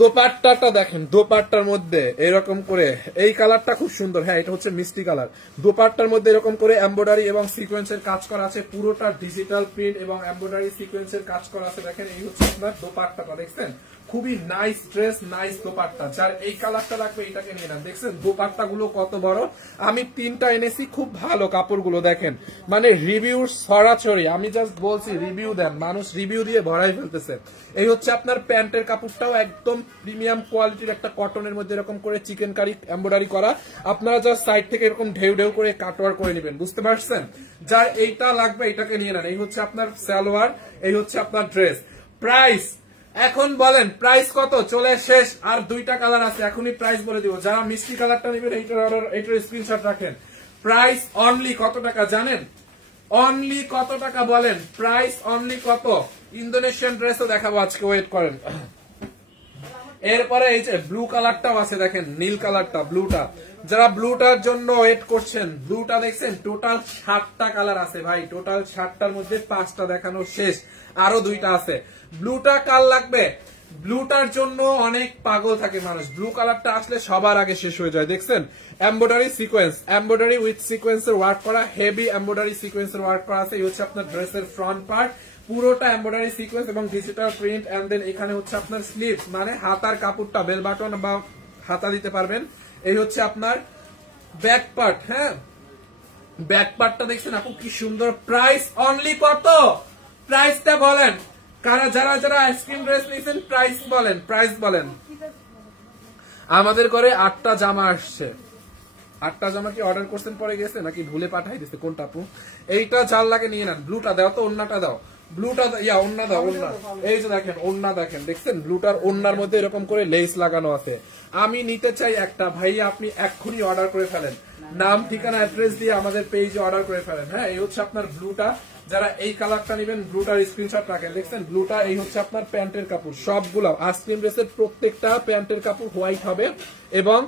দোপাট্টাটা দেখেন, দোপাট্টার মধ্যে এরকম করে এই কালারটা খুব সুন্দর। হ্যাঁ, এটা হচ্ছে মিষ্টি কালার। দোপাট্টার মধ্যে এরকম করে এমব্রয়ডারি এবং সিকোয়েন্সের কাজ করা আছে, পুরোটা ডিজিটাল প্রিন্ট এবং এমব্রয়ডারি সিকোয়েন্সের কাজ করা আছে। দেখেন এই হচ্ছে আপনার দোপাট্টাটা, দেখছেন খুবই নাইস ড্রেস, নাইস দোপাট্টা। যার এই কালারটা লাগবে এটাকে নিয়ে নেন। দেখছেন দোপাট্টা গুলো কত বড়। আমি 3টা এনেছি, খুব ভালো কাপড়গুলো। দেখেন মানে রিভিউ ছড়াছড়ি, আমি জাস্ট বলছি রিভিউ দেন, মানুষ রিভিউ দিয়ে ভরাই ফেলতেছে। এই হচ্ছে আপনার প্যান্টের কাপড়টাও একদম প্রিমিয়াম কোয়ালিটির একটা কটনের মধ্যে এরকম করে চিকেন কারি এমব্রয়ডারি করা। আপনারা জাস্ট সাইড থেকে এরকম ঢেউ ঢেউ করে কাটওয়ার করে নেবেন, বুঝতে পারছেন। যার এইটা লাগবে এটাকে নিয়ে নেন। এই হচ্ছে আপনার সালোয়ার, এই হচ্ছে আপনার ড্রেস। প্রাইস এখন বলেন, প্রাইস কত? চলে শেষ, আর 2টা কালার আছে, এখনই প্রাইস বলে দিব। যারা মিষ্টি কালারটা নেবেন এইটার স্ক্রিনশট রাখেন। প্রাইস অনলি কত টাকা জানেন? অনলি কত টাকা বলেন? প্রাইস অনলি কত? ইন্দোনেশিয়ান ড্রেসও দেখাবো আজকে, ওয়েট করেন। এরপরে এই যে ব্লু কালারটাও আছে, দেখেন নীল কালারটা, ব্লুটা। যারা ব্লুটার জন্য ওয়েট করছেন, ব্লুটা দেখছেন টোটাল 7টা কালার আছে ভাই। টোটাল 7টার মধ্যে 5টা দেখানো শেষ, আরো 2টা আছে। ব্লুটা কাল লাগবে, ব্লুটার জন্য অনেক পাগল থাকে মানুষ। ব্লু কালারটা আসলে সবার আগে শেষ হয়ে যায়। দেখছেন এমব্রয়ডারি সিকোয়েন্স, এমব্রয়ডারি উইথ সিকোয়েন্সের ওয়ার্ক করা, হেভি এমব্রয়ডারি সিকোয়েন্সের ওয়ার্ক করা আছে। এই হচ্ছে আপনার ড্রেসের ফ্রন্ট পার্ট, পুরোটা এমব্রয়ডারি সিকোয়েন্স এবং ডিজিটাল প্রিন্ট। এন্ড দেন এখানে হচ্ছে আপনার স্লিভ মানে হাতার কাপড়টা, বেল বাটন বা হাতা দিতে পারবেন। এই হচ্ছে আপনার ব্যাক পার্ট। হ্যাঁ, ব্যাক পার্টটা দেখছেন আপু কি সুন্দর। প্রাইস অনলি কত? প্রাইসটা বলেন, কারা যারা যারা আইসক্রিম ড্রেস নিয়েছেন প্রাইস বলেন, প্রাইস বলেন। আমাদের ঘরে 8টা জামা আসছে। 8টা জামা কি অর্ডার করছেন পরে গেছে নাকি ভুলে পাঠাই দিচ্ছে? কোনটা আপু? এইটা জাল লাগে নিয়ে নেন। ব্লুটা দাও তো, ওন্নাটা দাও, ব্লুটা ওন্না দাও, ওন্না। এই যে দেখেন ওন্না, দেখেন দেখছেন ব্লুটার ওন্নার মধ্যে এরকম করে লেস লাগানো আছে। আমি নিতে চাই একটা, ভাই আপনি এক্ষুনি অর্ডার করে ফেলেন, নাম ঠিকানা অ্যাড্রেস দিয়ে আমাদের পেজে অর্ডার করে ফেলেন। হ্যাঁ, এই হচ্ছে আপনার ব্লুটা। যারা এই কালারটা নেবেন ব্লুটার স্ক্রিনশট রাখেন। দেখছেন ব্লুটা, এই হচ্ছে আপনার প্যান্টের কাপড়। সবগুলো আইসক্রিম ড্রেসের প্রত্যেকটা প্যান্টের কাপড় হোয়াইট হবে এবং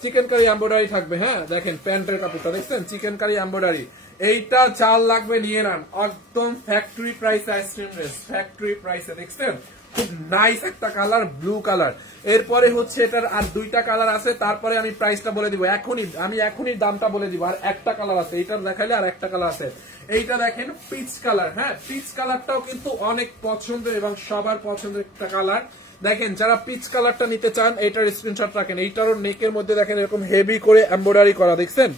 চিকেন কারি এমব্রয়ডারি থাকবে। হ্যাঁ, দেখেন প্যান্টের কাপড়টা দেখছেন চিকেন কারি এমব্রয়ডারি। এইটা চাল লাগবে নিয়ে নেন, একদম factory price ice cream dress, factory প্রাইসে। দেখছেন খুব নাইস একটা কালার, ব্লু কালার। এরপরে হচ্ছে এটার আর দুইটা কালার আছে, তারপরে আমি প্রাইসটা বলে দিব এখনই দামটা বলে দিব। আর একটা কালার আছে, এইটার দেখাইলে আর একটা কালার আছে। এইটা দেখেন পিচ কালার, হ্যাঁ পিচ কালারটাও কিন্তু অনেক পছন্দের এবং সবার পছন্দের একটা কালার। দেখেন যারা পিচ কালারটা নিতে চান এইটার স্ক্রিনশট রাখেন। এইটারও নেকের মধ্যে দেখেন এরকম হেভি করে এমব্রয়ডারি করা, দেখছেন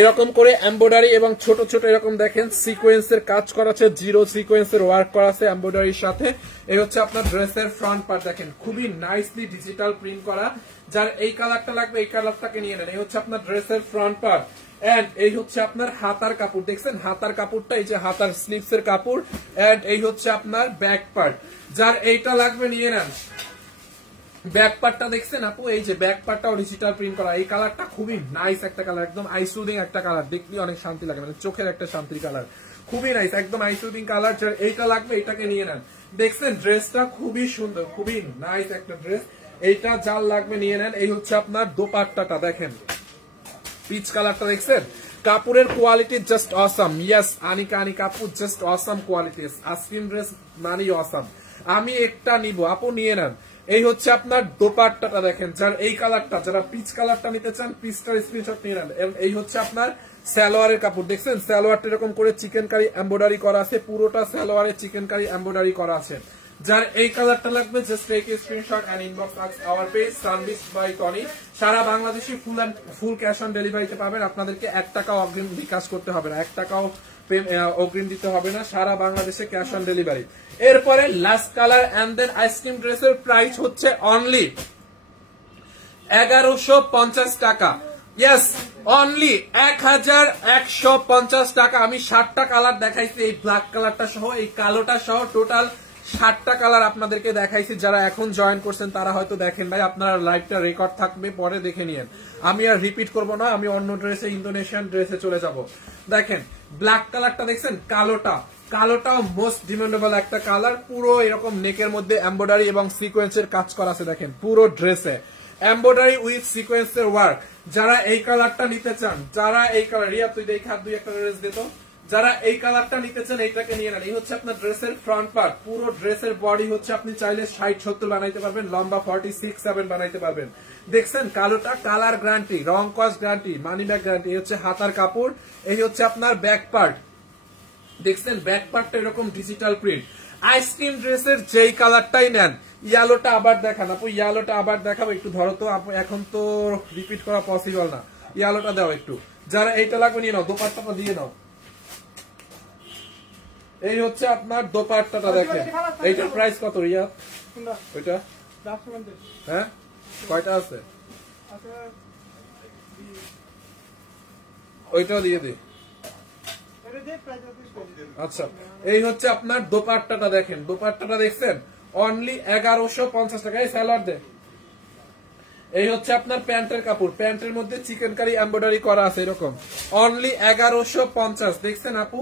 এরকম করে এমব্রয়ডারি এবং ছোট ছোট এরকম দেখেন সিকোয়েন্সের কাজ করা আছে, জিরো সিকোয়েন্সের ওয়ার্ক করা আছে এমব্রয়ডারির সাথে। এই হচ্ছে আপনার ড্রেসের ফ্রন্ট পার্ট, দেখেন খুবই নাইসলি ডিজিটাল প্রিন্ট করা। যার এই কালারটা লাগবে এই কালারটাকে নিয়ে নেন। এই হচ্ছে আপনার ড্রেসের ফ্রন্ট পার্ট এন্ড এই হচ্ছে আপনার হাতার কাপড়, দেখছেন হাতার কাপড়টা, এই যে হাতার স্লিভস এর কাপড় এন্ড এই হচ্ছে আপনার ব্যাক পার্ট। যার এইটা লাগবে নিয়ে নেন। ব্যাক পার্টটা দেখছেন আপু, এই যে ব্যাক পার্টটাও ডিজিটাল প্রিন্ট করা। এই কালারটা খুবই নাইস একটা কালার, একদম আইসুদিং একটা কালার, দেখলে অনেক শান্তি লাগে, মানে চোখের একটা শান্তির কালার, খুবই নাইস একদম আইসুদিং কালার। যার এইটা লাগবে এটাকে নিয়ে নেন। দেখছেন ড্রেসটা খুবই সুন্দর, খুবই নাইস একটা ড্রেস। এইটা যার লাগবে নিয়ে নেন। এই হচ্ছে আপনার দোপাট্টাটা, দেখেন পিচ কালারটা দেখছেন, কাপড়ের quality just awesome. Yes Anika কাপড় just awesome quality, ice cream dress মানে অসাম। আমি একটা নিব, আপু নিয়ে নেন। এই হচ্ছে আপনার দোপাট্টাটা দেখেন, যার এই কালারটা, যারা পিচ কালারটা নিতে চান পিচটার স্ক্রিনশট নিয়ে নেন। এই হচ্ছে আপনার সালোয়ারের কাপড়, দেখছেন সালোয়ারটা এরকম করে চিকেন কারি এমব্রয়ডারি করা আছে, পুরোটা সালোয়ারে চিকেন কারি এমব্রয়ডারি করা আছে। যার এই কালারটা লাগবে just take a screenshot and inbox our page service by Tony. সারা বাংলাদেশে ফুল ক্যাশ অন ডেলিভারিতে পাবেন। আপনাদেরকে 1 টাকাও অগ্রিম বিকাশ করতে হবে না, 1 টাকাও অগ্রিম দিতে হবে না, সারা বাংলাদেশে ক্যাশ অন ডেলিভারি। এরপরে last colour and then ice cream ড্রেসের প্রাইস হচ্ছে অনলি 1150 টাকা। ইয়েস অনলি 1150 টাকা। আমি 7টা কালার দেখাইছি, এই ব্ল্যাক কালারটা সহ এই কালোটা সহ টোটাল 7টা কালার আপনাদেরকে দেখাইছি। যারা এখন জয়েন করছেন তারা হয়তো দেখেন নাই, আপনারা লাইভটা রেকর্ড থাকবে, পরে দেখে নিয়েন। আমি আর রিপিট করব না, আমি অন্য ড্রেসে ইন্দোনেশিয়ান ড্রেসে চলে যাব। দেখেন ব্ল্যাক কালারটা দেখছেন, কালোটাও মোস্ট ডিমান্ডেবল একটা কালার। পুরো এরকম নেকের মধ্যে এমব্রয়ডারি এবং সিকোয়েন্সের কাজ করা আছে, দেখেন পুরো ড্রেসে এমব্রয়ডারি উইথ সিকোয়েন্সের ওয়ার্ক। যারা এই কালারটা নিতে চান, যারা এই কালার, রিয়া তুই দেখে দুই একটা ড্রেস দিত, যারা এই কালারটা নিতে চান এইটাকে নিয়ে নেন। এই হচ্ছে আপনার ড্রেসের ফ্রন্ট পার্ট, পুরো ড্রেসের বডি হচ্ছে আপনি চাইলে 60-70 বানাইতে পারবেন, লম্বা 46-7 বানাইতে পারবেন। দেখছেন কালোটা কালার গ্যারান্টি, রং cost guarantee, money back guarantee. এই হচ্ছে হাতার কাপড়, এই হচ্ছে আপনার ব্যাক পার্ট, দেখছেন ব্যাক পার্টটা এরকম ডিজিটাল প্রিন্ট। আইসক্রিম ড্রেসের যেই কালারটাই নেন, ইয়েলোটা আবার দেখান আপু, ইয়েলোটা আবার দেখাবো, একটু ধরো তো আপু, এখন তো রিপিট করা পসিবল না, ইয়েলোটা দাও একটু। যারা এইটা লাগবে নিয়ে নাও, দোপাট্টাটা দিয়ে নাও। এই হচ্ছে আপনার দোপাট্টাটা দেখেন, এইটার প্রাইস কত রিয়া? ওইটা হ্যাঁ কয়টা আছে? ওইটাও দিয়ে দিই। আচ্ছা এই হচ্ছে আপনার দোপাট্টাটা দেখেন, দোপাট্টাটা দেখছেন অনলি 1150 টাকা। এই স্যালাড দে। এই হচ্ছে আপনার প্যান্টের কাপড়, প্যান্টের মধ্যে চিকেন কারি এমব্রয়ডারি করা আছে এরকম, অনলি 1150। দেখছেন আপু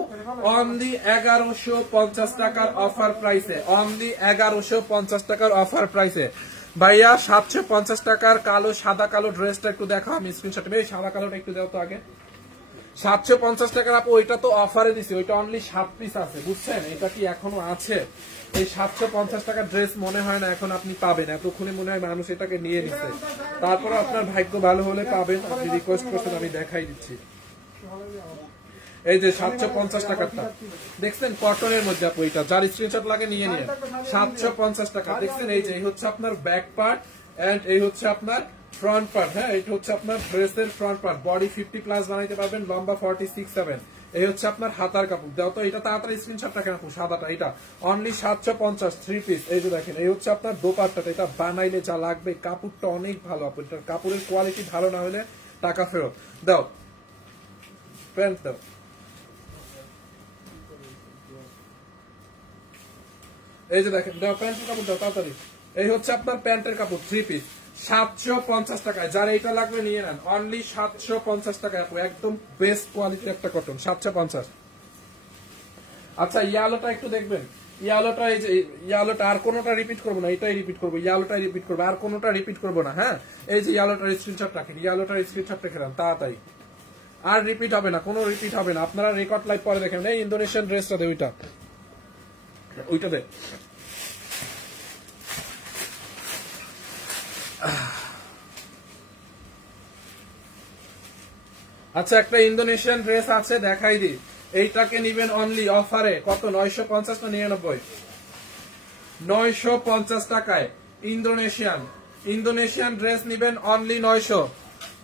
অনলি 1150 টাকার অফার প্রাইসে, অনলি 1150 টাকার অফার প্রাইসে। ভাইয়া 750 টাকার কালো সাদা কালো ড্রেসটা একটু দেখো, আমি স্ক্রিনশট নেই, সাদা কালোটা একটু দাও তো আগে। 750 টাকার আপু, ওইটা তো অফারে দিছে, ওইটা অনলি 7 পিস আছে, বুঝছেন? এটা কি এখনো আছে? এই 750 টাকার ড্রেস মনে হয় না এখন আপনি পাবেন, এতক্ষণে মনে হয় মানুষ এটাকে নিয়ে নিচ্ছে। তারপরে আপনার ভাগ্য ভালো হলে পাবেন, আপনি রিকোয়েস্ট করছেন আমি দেখাই দিচ্ছি। এই যে 750 টাকারটা দেখছেন কটনের মধ্যে আপু, এটা যার স্ক্রিনশট লাগে নিয়ে নিন। 750 টাকা দেখছেন। এই যে এই হচ্ছে আপনার ব্যাক পার্ট এন্ড এই হচ্ছে আপনার ফ্রন্ট পার্ট। হ্যাঁ এটা হচ্ছে আপনার ড্রেসের ফ্রন্ট পার্ট, বডি 50 প্লাস বানাইতে পারবেন, লম্বা 46-7। এই হচ্ছে আপনার হাতার কাপড়, দাও তো এটা তাড়াতাড়ি স্ক্রিনশটটা কেন আপু, সাদাটা এটা অনলি 750 3 পিস। এই যে দেখেন এই হচ্ছে আপনার দোপাট্টাটা, এটা বানাইলে যা লাগবে, কাপড়টা অনেক ভালো আপু, এটার কাপড়ের কোয়ালিটি ভালো না হলে টাকা ফেরত। দাও প্যান্ট দাও। এই যে দেখেন দাও প্যান্টের কাপড় দাও তাড়াতাড়ি। এই হচ্ছে আপনার প্যান্টের কাপড় 3 পিস 750 টাকায়। যারা এটা লাগবে নিয়ে নেন, অনলি 750 টাকায় আপু, একদম বেস্ট কোয়ালিটির একটা কটন 750। আচ্ছা ইয়ালোটা একটু দেখবেন, ইয়ালোটা এই যে ইয়ালোটা আর কোনোটা রিপিট করবো না, এটাই রিপিট করবো, ইয়ালোটাই রিপিট করবো, আর কোনোটা রিপিট করবো না। হ্যাঁ এই যে ইয়ালোটার স্ক্রিনশট রাখেন, ইয়ালোটার স্ক্রিনশট রেখে দেন তাড়াতাড়ি। আর রিপিট হবে না, কোনো রিপিট হবে না। আপনারা রেকর্ড লাইভ পরে দেখেন। এই ইন্দোনেশিয়ান ড্রেসটা দে, ওইটা দে। আচ্ছা, একটা ইন্দোনেশিয়ান ড্রেস আছে, দেখাই দি। এইটাকে নিবেন অনলি অফারে কত? 950 না 99? 950 টাকায় ইন্দোনেশিয়ান ড্রেস নিবেন অনলি 900।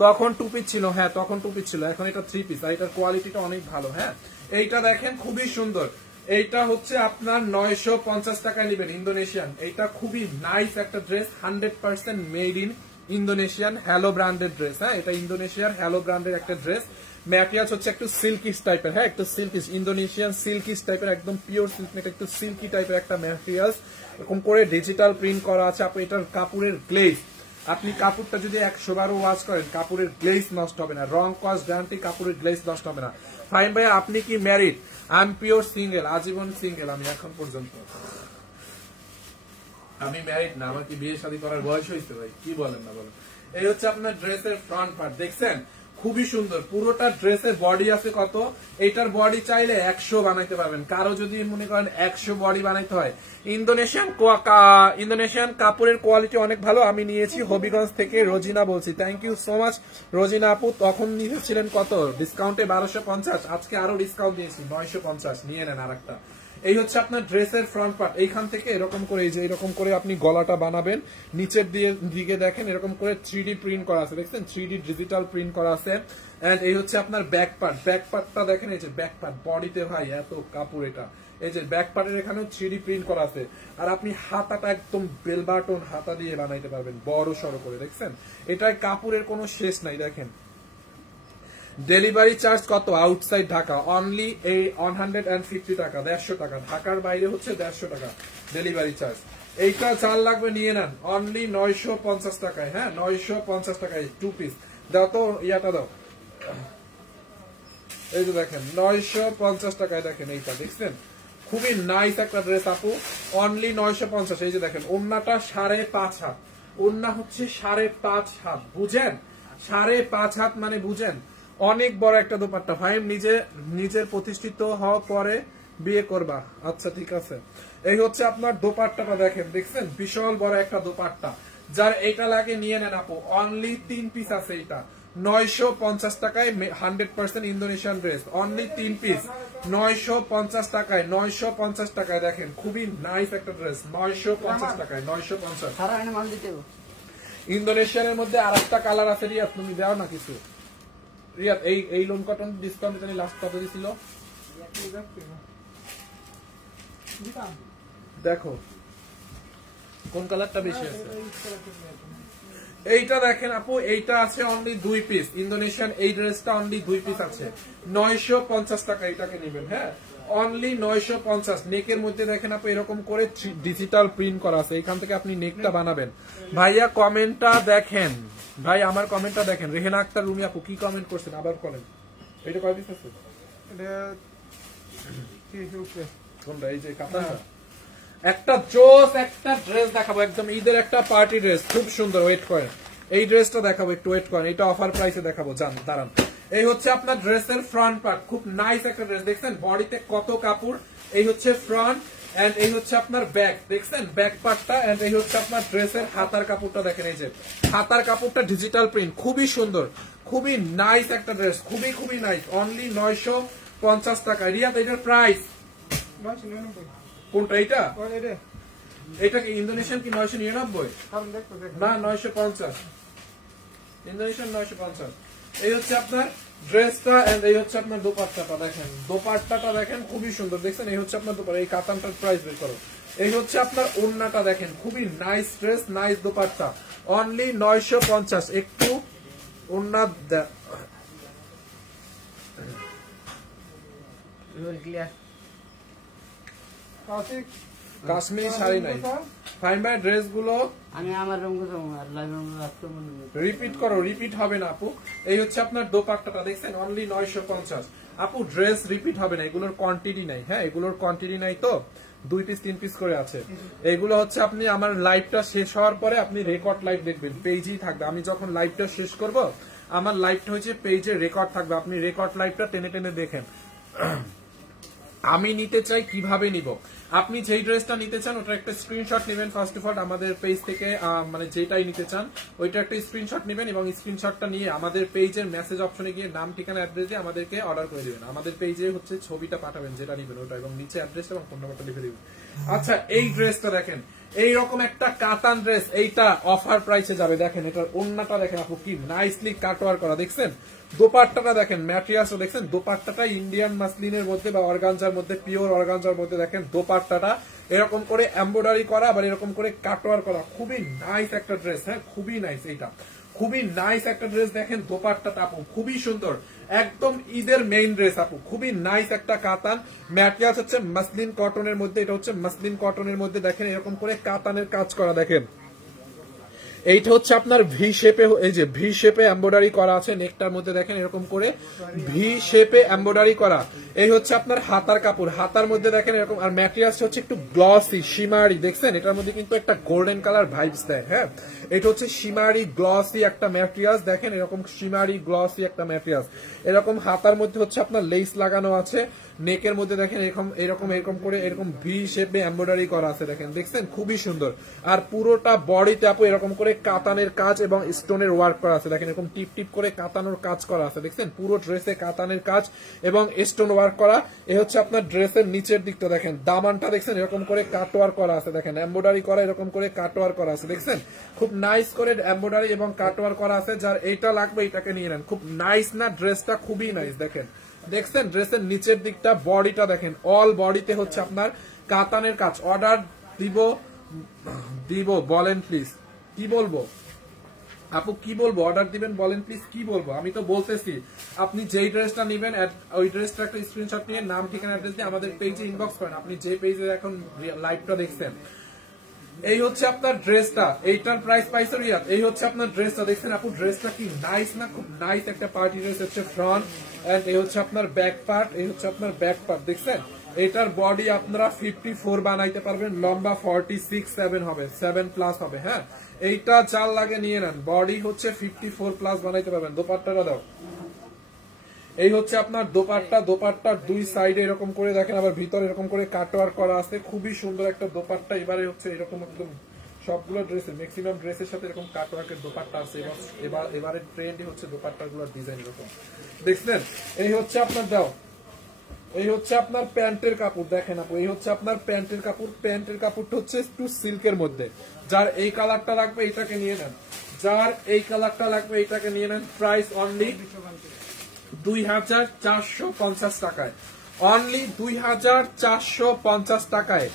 তখন টু পিস ছিল, হ্যাঁ তখন টু পিস ছিল, এখন এটা 3 পিস। আর এটার কোয়ালিটিটা অনেক ভালো। হ্যাঁ, এইটা দেখেন খুবই সুন্দর। এইটা হচ্ছে আপনার 950 টাকায় নিবেন ইন্দোনেশিয়ান। এইটা খুবই নাইস একটা dress, 100% made in Indonesian hello ব্র্যান্ডের ড্রেস। হ্যাঁ, এটা ইন্দোনেশিয়ার হ্যালো ব্র্যান্ডের একটা ড্রেস। ম্যাটেরিয়ালস হচ্ছে একটু সিল্কিস টাইপের। হ্যাঁ, একটু সিল্কিস, ইন্দোনেশিয়ান সিল্কিস টাইপের, একদম পিওর সিল্ক, একটু সিল্কি টাইপের একটা ম্যাটেরিয়ালস। এরকম করে ডিজিটাল প্রিন্ট করা আছে। আপনি এটার কাপড়ের গ্লেজ, আপনি কাপড়টা যদি 100 বারও ওয়াশ করেন কাপড়ের গ্লেজ নষ্ট হবে না, রং কস্ট গ্যারান্টি, কাপড়ের গ্লেজ নষ্ট হবে না। ফাইন ভাই, আপনি কি married? I am pure single, আজীবন সিঙ্গেল আমি এখন পর্যন্ত। আমি ম্যারিড না, আমার কি বিয়ে শাদী করার বয়স হয়েছে ভাই? কি বলেন না বলেন। এই হচ্ছে আপনার ড্রেসের ফ্রন্ট পার্ট, দেখছেন খুবই সুন্দর। পুরোটা ড্রেসের বডি আছে কত? এইটার বডি চাইলে 100 বানাইতে পারবেন। কারো যদি মনে করেন 100 বডি বানাইতে হয়, ইন্দোনেশিয়ান কাপড়ের কোয়ালিটি অনেক ভালো। আমি নিয়েছি হবিগঞ্জ থেকে, রোজিনা বলছি। Thank you so much Rozina আপু। তখন নিয়েছিলেন কত? ডিসকাউন্টে 1250, আজকে আরো ডিসকাউন্ট দিয়েছি 950, নিয়ে নেন আর একটা। এই হচ্ছে আপনার ড্রেসের ফ্রন্ট পার্ট। এইখান থেকে এরকম করে, এই যে এরকম করে আপনি গলাটা বানাবেন। নিচের দিকে দেখেন এরকম করে 3D প্রিন্ট করা আছে, দেখছেন 3D ডিজিটাল প্রিন্ট করা আছে। এন্ড এই হচ্ছে আপনার ব্যাক পার্ট। ব্যাক পার্টটা দেখেন, এই যে ব্যাক পার্ট, বডিতে ভাই এত কাপড়। এটা এই যে ব্যাক পার্টের এখানেও 3D প্রিন্ট করা আছে। আর আপনি হাতাটা একদম বেল বাটন হাতা দিয়ে বানাইতে পারবেন, বড় সড়ো করে, দেখছেন এটায় কাপড়ের কোনো শেষ নাই। দেখেন ডেলিভারি চার্জ কত? আউটসাইড ঢাকা অনলি 150 টাকা, 150 টাকা। ঢাকার বাইরে হচ্ছে 150 টাকা ডেলিভারি চার্জ। এইটা 4 লাগবে, নিয়ে নেন অনলি 950 টাকায়। হ্যাঁ, 950 টাকায় 2 পিস। দাও তো ইয়াটা দাও। এই যে দেখেন 950 টাকায়, দেখেন এইটা, দেখছেন খুবই নাইস একটা ড্রেস আপু, অনলি 950। এই যে দেখেন ওন্নাটা 5.5 হাত, ওন্না হচ্ছে 5.5 হাত, বুঝেন? 5.5 হাত মানে বুঝেন অনেক বড় একটা দোপাট্টা। ভাই নিজের প্রতিষ্ঠিত হওয়ার পরে বিয়ে করবা? আচ্ছা ঠিক আছে। এই হচ্ছে আপনার দোপাট্টাটা, দেখেন দেখছেন বিশাল বড় একটা দোপাট্টা। যার এইটা লাগে নিয়ে নেন আপু, অনলি 3 পিস আছে। এটা 950 টাকায় 100% ইন্দোনেশিয়ান ড্রেস, অনলি 3 পিস 950 টাকায়। 950 টাকায় দেখেন খুবই নাইস একটা ড্রেস, 950 টাকায়। 950 ইন্দোনেশিয়ানের মধ্যে আর একটা কালার আছে। রিয়াদ তুমি দাও না কিছু। রিয়াদ এই লোন কটন ডিসকাউন্ট জানি লাস্ট কত দিছিল দেখো, কোন কালারটা বেশি আছে? এইটা দেখেন আপু, এইটা আছে অনলি 2 পিস ইন্দোনেশিয়ান। এই ড্রেসটা অনলি 2 পিস আছে, 950 টাকা এটাকে নেবেন। হ্যাঁ, অনলি 950। নেকের মধ্যে দেখেন আপু এরকম করে ডিজিটাল প্রিন্ট করা আছে, এখান থেকে আপনি নেকটা বানাবেন। ভাইয়া কমেন্টটা দেখেন, ভাই আমার কমেন্টটা দেখেন। রেহেনা আক্তার রুমি আপু কি কমেন্ট করছেন আবার বলেন। এটা কয় পিস আছে? কোনটা? এই যে কাতানটা। একটা জোস একটা ড্রেস দেখাবো, একদম ঈদের একটা পার্টি ড্রেস, খুব সুন্দর। ওয়েট করেন, এই ড্রেসটা দেখাবো, একটু ওয়েট করেন। এটা অফার প্রাইসে দেখাবো, জান দাঁড়ান। এই হচ্ছে আপনার ড্রেসের ফ্রন্ট পার্ট, খুব নাইস একটা ড্রেস, দেখছেন বডিতে কত কাপড়। এই হচ্ছে ফ্রন্ট এন্ড এই হচ্ছে আপনার ব্যাক, দেখছেন ব্যাক পার্টটা। এন্ড এই হচ্ছে আপনার ড্রেসের হাতার কাপড়টা, দেখেন এই যে হাতার কাপড়টা ডিজিটাল প্রিন্ট, খুবই সুন্দর, খুবই নাইস একটা ড্রেস, খুবই খুবই নাইস, অনলি 950 টাকা। রিয়াদ এটার প্রাইস কোনটা? এইটা এটা কি ইন্দোনেশিয়ান কি 999? না 950 ইন্দোনেশিয়ান 950। এই হচ্ছে আপনার ড্রেসটা এন্ড এই হচ্ছে আপনার দোপাট্টাটা, দেখেন দোপাট্টাটা দেখেন খুবই সুন্দর, দেখছেন এই হচ্ছে আপনার দোপাট্টা। এই কাতানটার প্রাইস বের করো। এই হচ্ছে আপনার ওন্নাটা, দেখেন খুবই nice dress, nice dupatta, only 950। একটু ওন্না কাশ্মীরি শাড়ি নাই। ফাইন ভাই ড্রেস গুলো আমি আমার রুম রিপিট করো, রিপিট হবে না আপু। এই হচ্ছে আপনার দোপাট্টাটা, দেখছেন অনলি 950। আপু ড্রেস রিপিট হবে না, এগুলোর কোয়ান্টিটি নাই। হ্যাঁ, এগুলোর কোয়ান্টিটি নাই, তো 2 পিস 3 পিস করে আছে। এগুলো হচ্ছে আপনি আমার লাইভটা শেষ হওয়ার পরে আপনি রেকর্ড লাইভ দেখবেন, পেজেই থাকবে। আমি যখন লাইভটা শেষ করব আমার লাইভটা হচ্ছে পেজে রেকর্ড থাকবে, আপনি রেকর্ড লাইভটা টেনে টেনে দেখেন। আমি নিতে চাই কিভাবে নিব, আপনি যেই ড্রেসটা নিতে চান ওটা একটা স্ক্রিনশট নেবেন ফার্স্ট অফ অল আমাদের পেজ থেকে, মানে যেটাই নিতে চান ওইটা একটা স্ক্রিনশট নেবেন এবং স্ক্রিনশটটা নিয়ে আমাদের পেজের মেসেজ অপশনে গিয়ে নাম ঠিকানা অ্যাড্রেস দিয়ে আমাদেরকে অর্ডার করে দিবেন। আমাদের পেজে হচ্ছে ছবিটা পাঠাবেন যেটা নেবেন ওটা, এবং নিচে অ্যাড্রেস এবং ফোন নাম্বারটা লিখে দিবেন। আচ্ছা, এই ড্রেসটা দেখেন, এইরকম একটা কাতান ড্রেস, এইটা অফার প্রাইসে যাবে। দেখেন এটার ওন্নাটা দেখেন আপু, কি নাইসলি কাটওয়ার করা, দেখছেন দোপাট্টাটা দেখেন, ম্যাটেরিয়ালস দেখছেন, দোপাট্টাটা ইন্ডিয়ান মাসলিনের মধ্যে বা অর্গানজার মধ্যে, পিওর অর্গানজার মধ্যে দেখেন দোপাট্টাটা এরকম করে এমব্রয়ডারি করা, আবার এরকম করে কাটওয়ার করা, খুবই নাইস একটা ড্রেস। হ্যাঁ, খুবই নাইস, এইটা খুবই নাইস একটা ড্রেস। দেখেন দোপাট্টাটা আপু খুবই সুন্দর, একদম ঈদের মেইন ড্রেস আপু, খুবই নাইস একটা কাতান। ম্যাটেরিয়ালস হচ্ছে মাসলিন কটনের মধ্যে, এটা হচ্ছে মাসলিন কটনের মধ্যে, দেখেন এরকম করে কাতানের কাজ করা। দেখেন এইটা হচ্ছে আপনার ভি শেপে, এই যে ভি শেপে এমব্রয়ডারি করা আছে নেকটার মধ্যে, দেখেন এরকম করে ভি শেপে এমব্রয়ডারি করা। এই হচ্ছে আপনার হাতার কাপড়, হাতার মধ্যে দেখেন এরকম, আর ম্যাটেরিয়ালস হচ্ছে একটু গ্লসি শিমারি, দেখছেন এটার মধ্যে কিন্তু একটা গোল্ডেন কালার ভাইবস দেয়। হ্যাঁ, এটা হচ্ছে শিমারি গ্লসি একটা ম্যাটেরিয়ালস, দেখেন এরকম শিমারি গ্লসি একটা ম্যাটেরিয়ালস। এরকম হাতার মধ্যে হচ্ছে আপনার লেস লাগানো আছে, নেকের মধ্যে দেখেন এরকম এরকম এরকম করে এরকম ভি শেপে এমব্রয়ডারি করা আছে, দেখেন দেখছেন খুবই সুন্দর। আর পুরোটা বডিতে আপু এরকম করে কাতানের কাজ এবং স্টোনের ওয়ার্ক করা আছে, দেখেন এরকম টিপ টিপ করে কাতানোর কাজ করা আছে, দেখছেন পুরো ড্রেসে কাতানের কাজ এবং স্টোন ওয়ার্ক করা। এই হচ্ছে আপনার ড্রেসের নিচের দিকটা, দেখেন দামানটা দেখছেন এরকম করে কাটওয়ার করা আছে, দেখেন এমব্রয়ডারি করা এরকম করে কাটওয়ার করা আছে, দেখছেন খুব নাইস করে এমব্রয়ডারি এবং কাটওয়ার করা আছে। যার এইটা লাগবে এটাকে নিয়ে নেন, খুব নাইস না ড্রেসটা, খুবই নাইস। দেখেন দেখছেন ড্রেসের নিচের দিকটা, বডিটা দেখেন অল বডিতে হচ্ছে আপনার কাতানের কাজ। অর্ডার দিব বলেন প্লিজ, কি বলবো আপু, কি বলবো, অর্ডার দিবেন বলেন প্লিজ, কি বলবো? আমি তো বলতেছি আপনি যেই ড্রেসটা নেবেন ওই ড্রেসটা একটা স্ক্রিনশট নিয়ে নাম ঠিকানা অ্যাড্রেস দিয়ে আমাদের পেজে ইনবক্স করেন, আপনি যে পেজে এখন লাইভটা দেখছেন। এই হচ্ছে আপনার ড্রেসটা, এইটার প্রাইস পাইছে রিয়াদ। এই হচ্ছে আপনার ড্রেসটা, দেখছেন আপু ড্রেসটা কি নাইস না, খুব নাইস একটা পার্টি ড্রেস। হচ্ছে ফ্রন্ট এন্ড এই হচ্ছে আপনার ব্যাক পার্ট, এই হচ্ছে আপনার ব্যাক পার্ট, দেখছেন এটার বডি আপনারা 54 বানাইতে পারবেন, লম্বা 46-7 হবে, 7+ হবে। হ্যাঁ, এইটা চাল লাগে নিয়ে নেন, বডি হচ্ছে 54+ বানাইতে পারবেন। দোপাট্টাটা দাও, এই হচ্ছে আপনার দোপাট্টা, দোপাট্টার দুই সাইডে এরকম করে দেখেন, আবার ভিতরে এরকম করে কাটওয়ার্ক করা আছে, খুবই সুন্দর একটা দোপাট্টা। এবারে হচ্ছে এরকম একদম সবগুলো ড্রেসের ম্যাক্সিমাম ড্রেসের সাথে এরকম কাটওয়ার্কের দোপাট্টা আছে। এবারে ট্রেন্ডই হচ্ছে দোপাট্টাগুলোর ডিজাইন এরকম, দেখছেন। এই হচ্ছে আপনার দাও, এই হচ্ছে আপনার প্যান্টের কাপড়, দেখেন আপু এই হচ্ছে আপনার প্যান্টের কাপড়। প্যান্টের কাপড়টা হচ্ছে একটু সিল্কের মধ্যে। যার এই কালারটা লাগবে এইটাকে নিয়ে নেন, যার এই কালারটা লাগবে এইটাকে নিয়ে নেন। প্রাইস অনলি 2450 টাকায়, অনলি 2450 টাকায়,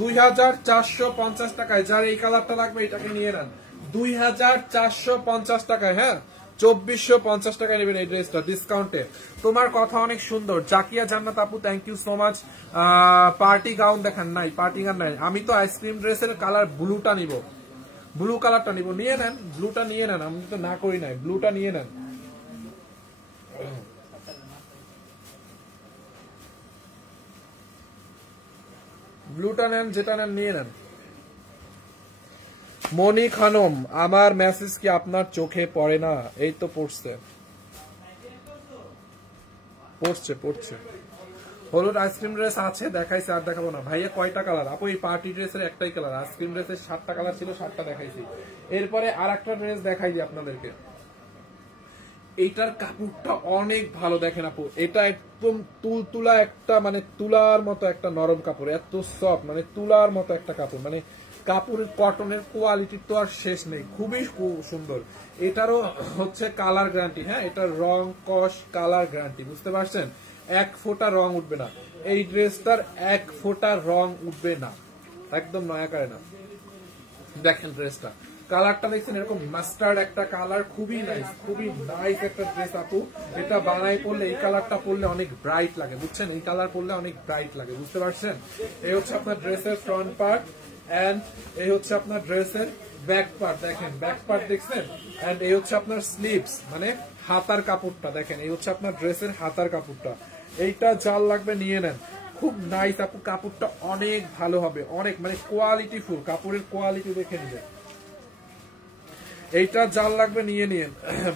2450 টাকায়। যার এই কালারটা লাগবে এটাকে নিয়ে নেন 2450 টাকায়। হ্যাঁ, 2450 টাকা নেবেন এই ড্রেসটা ডিসকাউন্টে। তোমার কথা অনেক সুন্দর জাকিয়া জান্নাত আপু, thank you so much. Party gown দেখান, নাই পার্টি গাউন নাই। আমি তো আইসক্রিম ড্রেসের কালার ব্লুটা নিব, ব্লু কালারটা নিব, নিয়ে নেন ব্লুটা নিয়ে নেন, আমি তো না করি নাই, ব্লুটা নিয়ে নেন। ব্লুটা নেন, যেটা নেন নিয়ে নেন। মনি খানম, আমার মেসেজ কি আপনার চোখে পড়ে না? এই তো পড়ছে পড়ছে পড়ছে। হলুদ আইসক্রিম ড্রেস আছে, দেখাইছে, আর দেখাবো না। ভাইয়া কয়টা কালার? আপু এই পার্টি ড্রেসের একটাই কালার, আইসক্রিম ড্রেসের 7টা কালার ছিল, 7টা দেখাইছি। এরপরে আর একটা ড্রেস দেখাই দিই আপনাদেরকে। এইটার কাপড়টা অনেক ভালো, দেখেন আপু এটা একদম তুলতুলা একটা, মানে তুলার মতো একটা নরম কাপড়, এত সফট, মানে তুলার মতো একটা কাপড়, মানে কাপড়ের কটনের কোয়ালিটি তো আর শেষ নেই, খুবই সুন্দর। এটারও হচ্ছে কালার গ্যারান্টি। হ্যাঁ, এটার রং কস কালার গ্যারান্টি, বুঝতে পারছেন? 1 ফোঁটা রং উঠবে না এই ড্রেসটার, 1 ফোঁটা রং উঠবে না, একদম নয়াকারে না। দেখেন ড্রেসটা, কালারটা দেখছেন এরকম মাস্টার্ড একটা কালার, খুবই নাইস, খুবই নাইস একটা ড্রেস আপু। এটা বানাই পড়লে, এই কালারটা পড়লে অনেক ব্রাইট লাগে, বুঝছেন? এই কালার পড়লে অনেক ব্রাইট লাগে, বুঝতে পারছেন? এই হচ্ছে আপনার ড্রেসের ফ্রন্ট পার্ট এন্ড এই হচ্ছে আপনার ড্রেসের ব্যাক পার্ট, দেখেন ব্যাক পার্ট দেখছেন। এন্ড এই হচ্ছে আপনার স্লিভস, মানে হাতার কাপড়টা দেখেন, এই হচ্ছে আপনার ড্রেসের হাতার কাপড়টা। এইটা জাল লাগবে নিয়ে নেন, খুব নাইস আপু, কাপড়টা অনেক ভালো হবে, অনেক মানে কোয়ালিটি ফুল, কাপড়ের কোয়ালিটি দেখে নিবে। এইটা যার লাগবে নিয়ে নিন।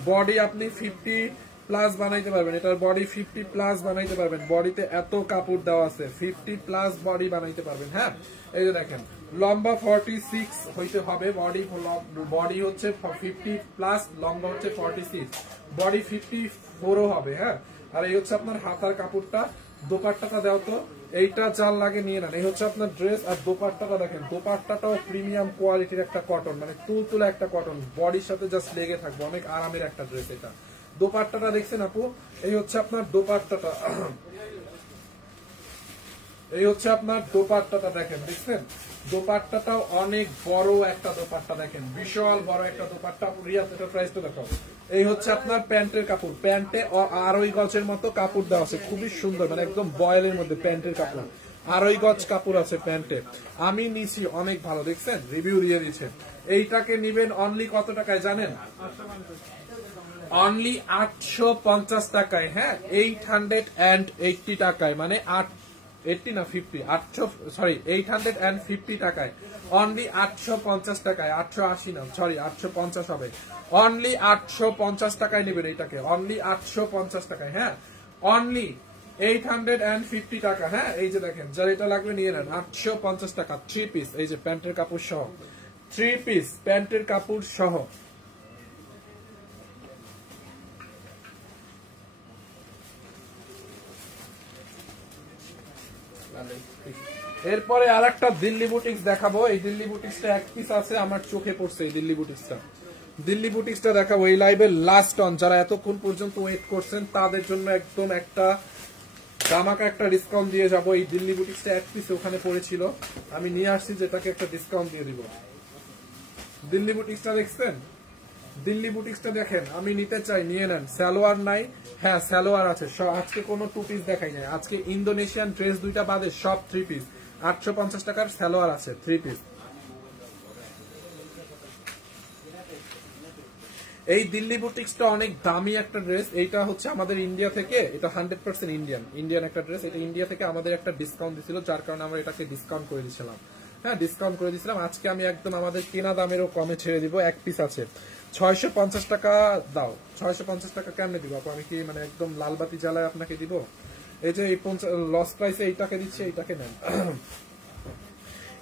বডি আপনি 50+ বানাইতে পারবেন, এটার বডি 50+ বানাইতে পারবেন। বডিতে এত কাপড় দেওয়া আছে, 50+ বডি বানাইতে পারবেন। হ্যাঁ, এই যে দেখেন লম্বা 46 হইতে হবে, বডি হচ্ছে 50+, লম্বা হচ্ছে 46, বডি 54ও হবে। হ্যাঁ, আর এই হচ্ছে আপনার হাতার কাপড়টা। দোপাট্টাটা দাও তো, এইটা যার লাগে নিয়ে নেন। এই হচ্ছে আপনার ড্রেস। আর দোপাট্টাটা দেখেন, দোপাট্টাটাও প্রিমিয়াম কোয়ালিটির একটা কটন, মানে তুলতুলা একটা কটন, বডির সাথে জাস্ট লেগে থাকবে, অনেক আরামের একটা ড্রেস এটা। দোপাট্টাটা দেখছেন আপু, এই হচ্ছে আপনার দোপাট্টাটা, এই হচ্ছে আপনার দোপাট্টাটা দেখেন, দেখছেন দোপাট্টাটাও অনেক বড় একটা দোপাট্টা, দেখেন বিশাল বড় একটা দোপাট্টা। রিয়াদ এটা প্রাইসটা দেখো। এই হচ্ছে আপনার প্যান্টের কাপড়, প্যান্টে 2.5 গজের মতো কাপড় দেওয়া আছে, খুবই সুন্দর, মানে একদম বয়েলের মধ্যে প্যান্টের কাপড়, 2.5 গজ কাপড় আছে প্যান্টে। আমি নিছি, অনেক ভালো, দেখছেন রিভিউ দিয়ে দিচ্ছে। এইটাকে নিবেন অনলি কত টাকায় জানেন? অনলি 850 টাকায়। হ্যাঁ, 880 টাকায়, মানে 80 না 50, 850 টাকায়, অনলি 850 টাকায়, 880 না, সরি 850 হবে। অনলি 850 টাকায় নেবেন এইটাকে, অনলি 850 টাকায়। হ্যাঁ, অনলি 850 টাকা। হ্যাঁ, এই যে দেখেন, যার এটা লাগবে নিয়ে নেন, 850 টাকা। 3 পিস, এই যে প্যান্টের কাপড় সহ, 3 পিস প্যান্টের কাপড় সহ। এরপরে আর একটা দিল্লি বুটিক্স দেখাবো। এই দিল্লি বুটিক্সটা এক পিস আছে, আমার চোখে পড়ছে এই দিল্লি বুটিক্সটা। দিল্লি বুটিক্সটা দেখাবো এই লাইভের লাস্ট অন, যারা এতক্ষণ পর্যন্ত ওয়েট করছেন তাদের জন্য একদম একটা দামাকা একটা ডিসকাউন্ট দিয়ে যাব। এই দিল্লি বুটিক্সটা এক পিস ওখানে পড়েছিল, আমি নিয়ে আসছি, যেটাকে একটা ডিসকাউন্ট দিয়ে দিব। দিল্লি বুটিক্সটা দেখছেন? দিল্লি বুটিক্সটা দেখেন, আমি নিতে চাই, নিয়ে নেন। সালোয়ার নাই? হ্যাঁ, সালোয়ার আছে। আজকে কোনো 2 পিস দেখাই নাই, আজকে ইন্দোনেশিয়ান ড্রেস 2টা বাদে সব 3 পিস। 850 টাকার সালোয়ার আছে 3 পিস। এই দিল্লি বুটিক্সটা অনেক দামি একটা ড্রেস। এইটা হচ্ছে আমাদের ইন্ডিয়া থেকে, এটা 100% ইন্ডিয়ান একটা ড্রেস। এটা ইন্ডিয়া থেকে আমাদের একটা ডিসকাউন্ট দিছিল, যার কারণে আমরা এটাকে ডিসকাউন্ট করে দিয়েছিলাম। হ্যাঁ, ডিসকাউন্ট করে দিয়েছিলাম। আজকে আমি একদম আমাদের কেনা দামেরও কমে ছেড়ে দিব। এক পিস আছে 650 টাকা দাও। 650 টাকা কেমনে দিব আপু? আমি কি মানে একদম লালবাতি জ্বালায় আপনাকে দিব? এই যে এই লস প্রাইসে এইটাকে দিচ্ছে, এইটাকে নেন।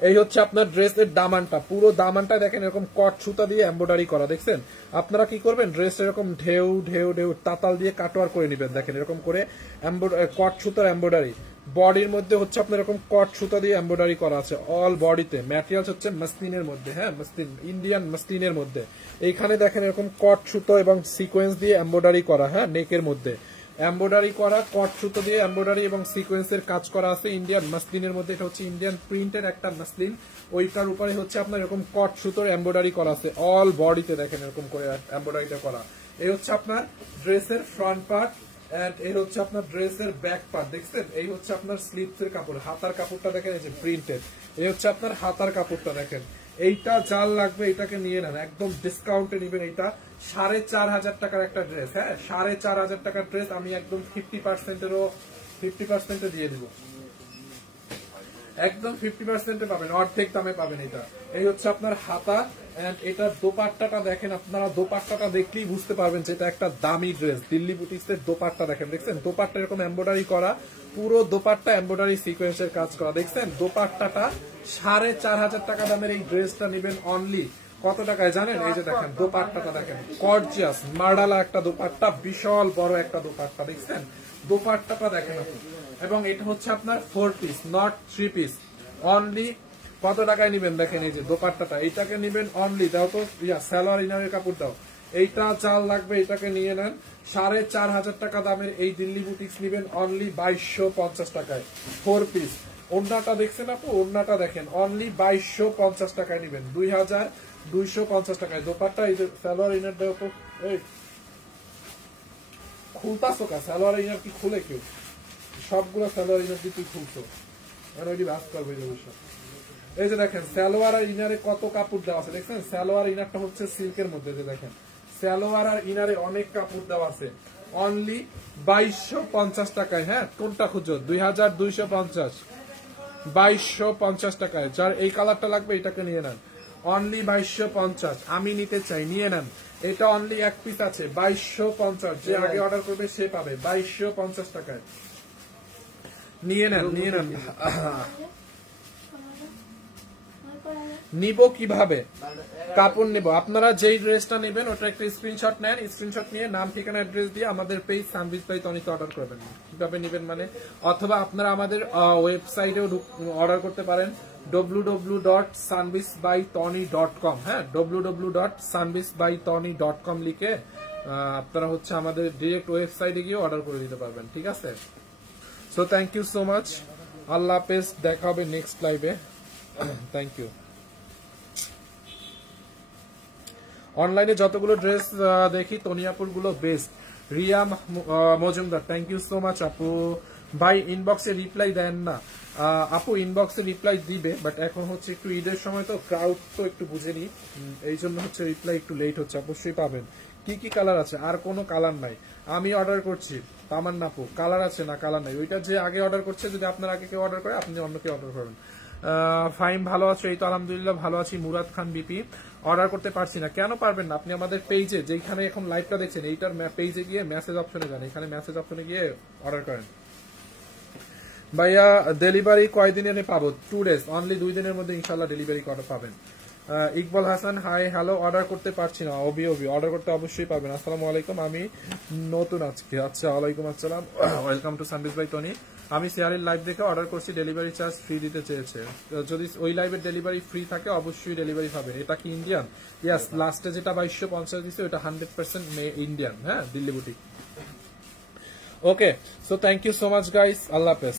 এই হচ্ছে আপনার ড্রেসের দামানটা, পুরো দামানটা দেখেন এরকম কট সুতা দিয়ে এমব্রয়ডারি করা, দেখছেন? আপনারা কি করবেন, ড্রেস এরকম ঢেউ ঢেউ ঢেউ তাতাল দিয়ে কাটওয়ার করে নেবেন, দেখেন এরকম করে কট সুতার এমব্রয়ডারি। বডির মধ্যে হচ্ছে আপনার এরকম কট সুতা দিয়ে এমব্রয়ডারি করা আছে অল বডিতে। ম্যাটেরিয়ালস হচ্ছে মাসলিনের মধ্যে, হ্যাঁ মাসলিন, ইন্ডিয়ান মাসলিনের মধ্যে। এইখানে দেখেন এরকম কট সুতো এবং সিকোয়েন্স দিয়ে এমব্রয়ডারি করা, হ্যাঁ নেকের মধ্যে এমব্রয়ডারি করা, কট সুতো দিয়ে এমব্রয়ডারি এবং সিকোয়েন্সের কাজ করা আছে ইন্ডিয়ান মাসলিনের মধ্যে। এটা হচ্ছে ইন্ডিয়ান প্রিন্টের একটা মাসলিন, ওইটার উপরে হচ্ছে আপনার এরকম কট সুতোর এমব্রয়ডারি করা আছে অল বডিতে, দেখেন এরকম করে এমব্রয়ডারিটা করা। এই হচ্ছে আপনার ড্রেসের ফ্রন্ট পার্ট, এন্ড এই হচ্ছে আপনার ড্রেসের ব্যাক পার্ট, দেখছেন? এই হচ্ছে আপনার স্লিভসের কাপড়, হাতার কাপড়টা দেখেন, এই যে প্রিন্টেড। এই হচ্ছে আপনার হাতার কাপড়টা দেখেন। এইটা যার লাগবে এটাকে নিয়ে নেন, একদম ডিসকাউন্টে নিবেন। এইটা 4500 টাকার একটা ড্রেস। হ্যাঁ, 4500 টাকার ড্রেস আমি একদম 50% দিয়ে দিব, একদম 50% পাবেন, অর্ধেক দামে পাবেন এটা। এই হচ্ছে আপনার হাতা, এন্ড এটার দোপাট্টাটা দেখেন, আপনারা দোপাট্টাটা দেখলেই বুঝতে পারবেন যে এটা একটা দামি ড্রেস। দিল্লি বুটিক্সের দোপাট্টা দেখেন, দেখছেন? দোপাট্টা এরকম এমব্রয়ডারি করা, পুরো দোপাট্টা এমব্রয়ডারি সিকোয়েন্সের কাজ করা, দেখছেন? দোপাট্টাটা 4500 টাকা দামের এই ড্রেসটা নেবেন অনলি কত টাকায় জানেন? এই যে দেখেন দোপাট্টাটা দেখেন, গর্জিয়াস মার্ডালা একটা দোপাট্টা, বিশাল বড় একটা দোপাট্টা, দেখছেন? দোপাট্টাটা দেখেন আপনি। এবং এটা হচ্ছে আপনার 4 পিস, নট 3 পিস। অনলি কত টাকায় নিবেন দেখেন, এই যে দোপাট্টাটা, এইটাকে নিবেন অনলি, দাও তো সালোয়ার ইনারের কাপড় দাও, এইটা চাল লাগবে, এটাকে নিয়ে নেন। 4500 টাকা দামের এই দিল্লি বুটিক্স নিবেন অনলি 2250 টাকায় 4 পিস। ওড়নাটা দেখছেন আপু? ওড়নাটা দেখেন, অনলি 2250 টাকায় নিবেন, 2250 টাকায়। দোপাট্টা এই যে সালোয়ার ইনার দাও তো, এই খুলতাছো কা? সালোয়ার ইনার কি খুলে কেউ? সবগুলো সালোয়ার ইনার দিয়ে তুই খুলছো, মানে ওইটি বাস করবে যে বিষয়। এই যে দেখেন সালোয়ার আর ইনারে কত কাপড় দেওয়া আছে, দেখছেন? সালোয়ার ইনারটা হচ্ছে সিল্কের মধ্যে, যে দেখেন সালোয়ার আর ইনারে অনেক কাপড় দেওয়া আছে, অনলি 2250 টাকায়। হ্যাঁ, কোনটা খুঁজো? 2250, 2250 টাকায়। যার এই কালারটা লাগবে এটাকে নিয়ে নেন, অনলি 2250। আমি নিতে চাই, নিয়ে নেন। এটা অনলি এক পিস আছে, 2250। যে আগে অর্ডার করবে সে পাবে 2250 টাকায়। নিয়ে নেন, নিয়ে নেন। নিব কিভাবে কাপড় নিব? আপনারা যেই ড্রেসটা নেবেন ওটা একটা স্ক্রিনশট নেন, স্ক্রিনশট নিয়ে নাম ঠিকানা অ্যাড্রেস দিয়ে আমাদের পেজ সানবিজ বাই টনিতে অর্ডার করবেন। কিভাবে নেবেন মানে, অথবা আপনারা আমাদের ওয়েবসাইটেও অর্ডার করতে পারেন, www.sunbizbytony.com। হ্যাঁ, www.sunbizbytony.com লিখে আপনারা হচ্ছে আমাদের ডিরেক্ট ওয়েবসাইটে গিয়ে অর্ডার করে দিতে পারবেন। ঠিক আছে? So thank you so much. আল্লাহ হাফেজ, দেখা হবে নেক্সট লাইভে। Thank you. অনলাইনে যতগুলো ড্রেস দেখি তনিয়াপুর গুলো best. Riya Majumdar, thank you so much আপু। ভাই ইনবক্সে রিপ্লাই দেন না। আপু ইনবক্সে রিপ্লাই দিবে, বাট এখন হচ্ছে একটু ঈদের সময় তো ক্রাউড তো একটু বুঝে নি, এই জন্য হচ্ছে রিপ্লাই একটু লেট হচ্ছে। অবশ্যই পাবেন। কি কি কালার আছে? আর কোনো কালার নাই। আমি অর্ডার করছি তামান্না আপু, কালার আছে না? কালার নাই। ওইটা যে আগে অর্ডার করছে, যদি আপনার আগে কেউ অর্ডার করে আপনি অন্য কেউ অর্ডার করবেন। ফাইম ভালো আছো? এই তো আলহামদুলিল্লাহ ভালো আছি। মুরাদ খান বিপি, অর্ডার করতে পারছি না। কেন পারবেন না? আপনি আমাদের পেজে, যেখানে এখন লাইভটা দেখছেন এইটার পেজে গিয়ে মেসেজ অপশনে যান, এখানে মেসেজ অপশনে গিয়ে অর্ডার করেন। ভাইয়া ডেলিভারি কয়দিনে পাবো? 2 days অনলি, 2 দিনের মধ্যে ইনশাল্লাহ ডেলিভারি পাবেন। Iqbal Hasan, hi hello, order করতে পারছি না। অবি অর্ডার করতে অবশ্যই পাবেন। আসসালামু আলাইকুম, আমি নতুন আজকে। আচ্ছা, ওয়ালাইকুম আসসালাম, ওয়েলকাম টু সানবিজ বাই টনি। আমি শেয়ারের লাইভ দেখে অর্ডার করছি, ডেলিভারি চার্জ ফ্রি দিতে চেয়েছে। যদি ওই লাইভের ডেলিভারি ফ্রি থাকে অবশ্যই ডেলিভারি পাবে। এটা কি ইন্ডিয়ান? ইয়াস, লাস্টে যেটা 2250 দিচ্ছে ওটা 100% ইন্ডিয়ান। হ্যাঁ, Delhi boutique. Okay, so thank you so much guys, আল্লাহ হাফেজ।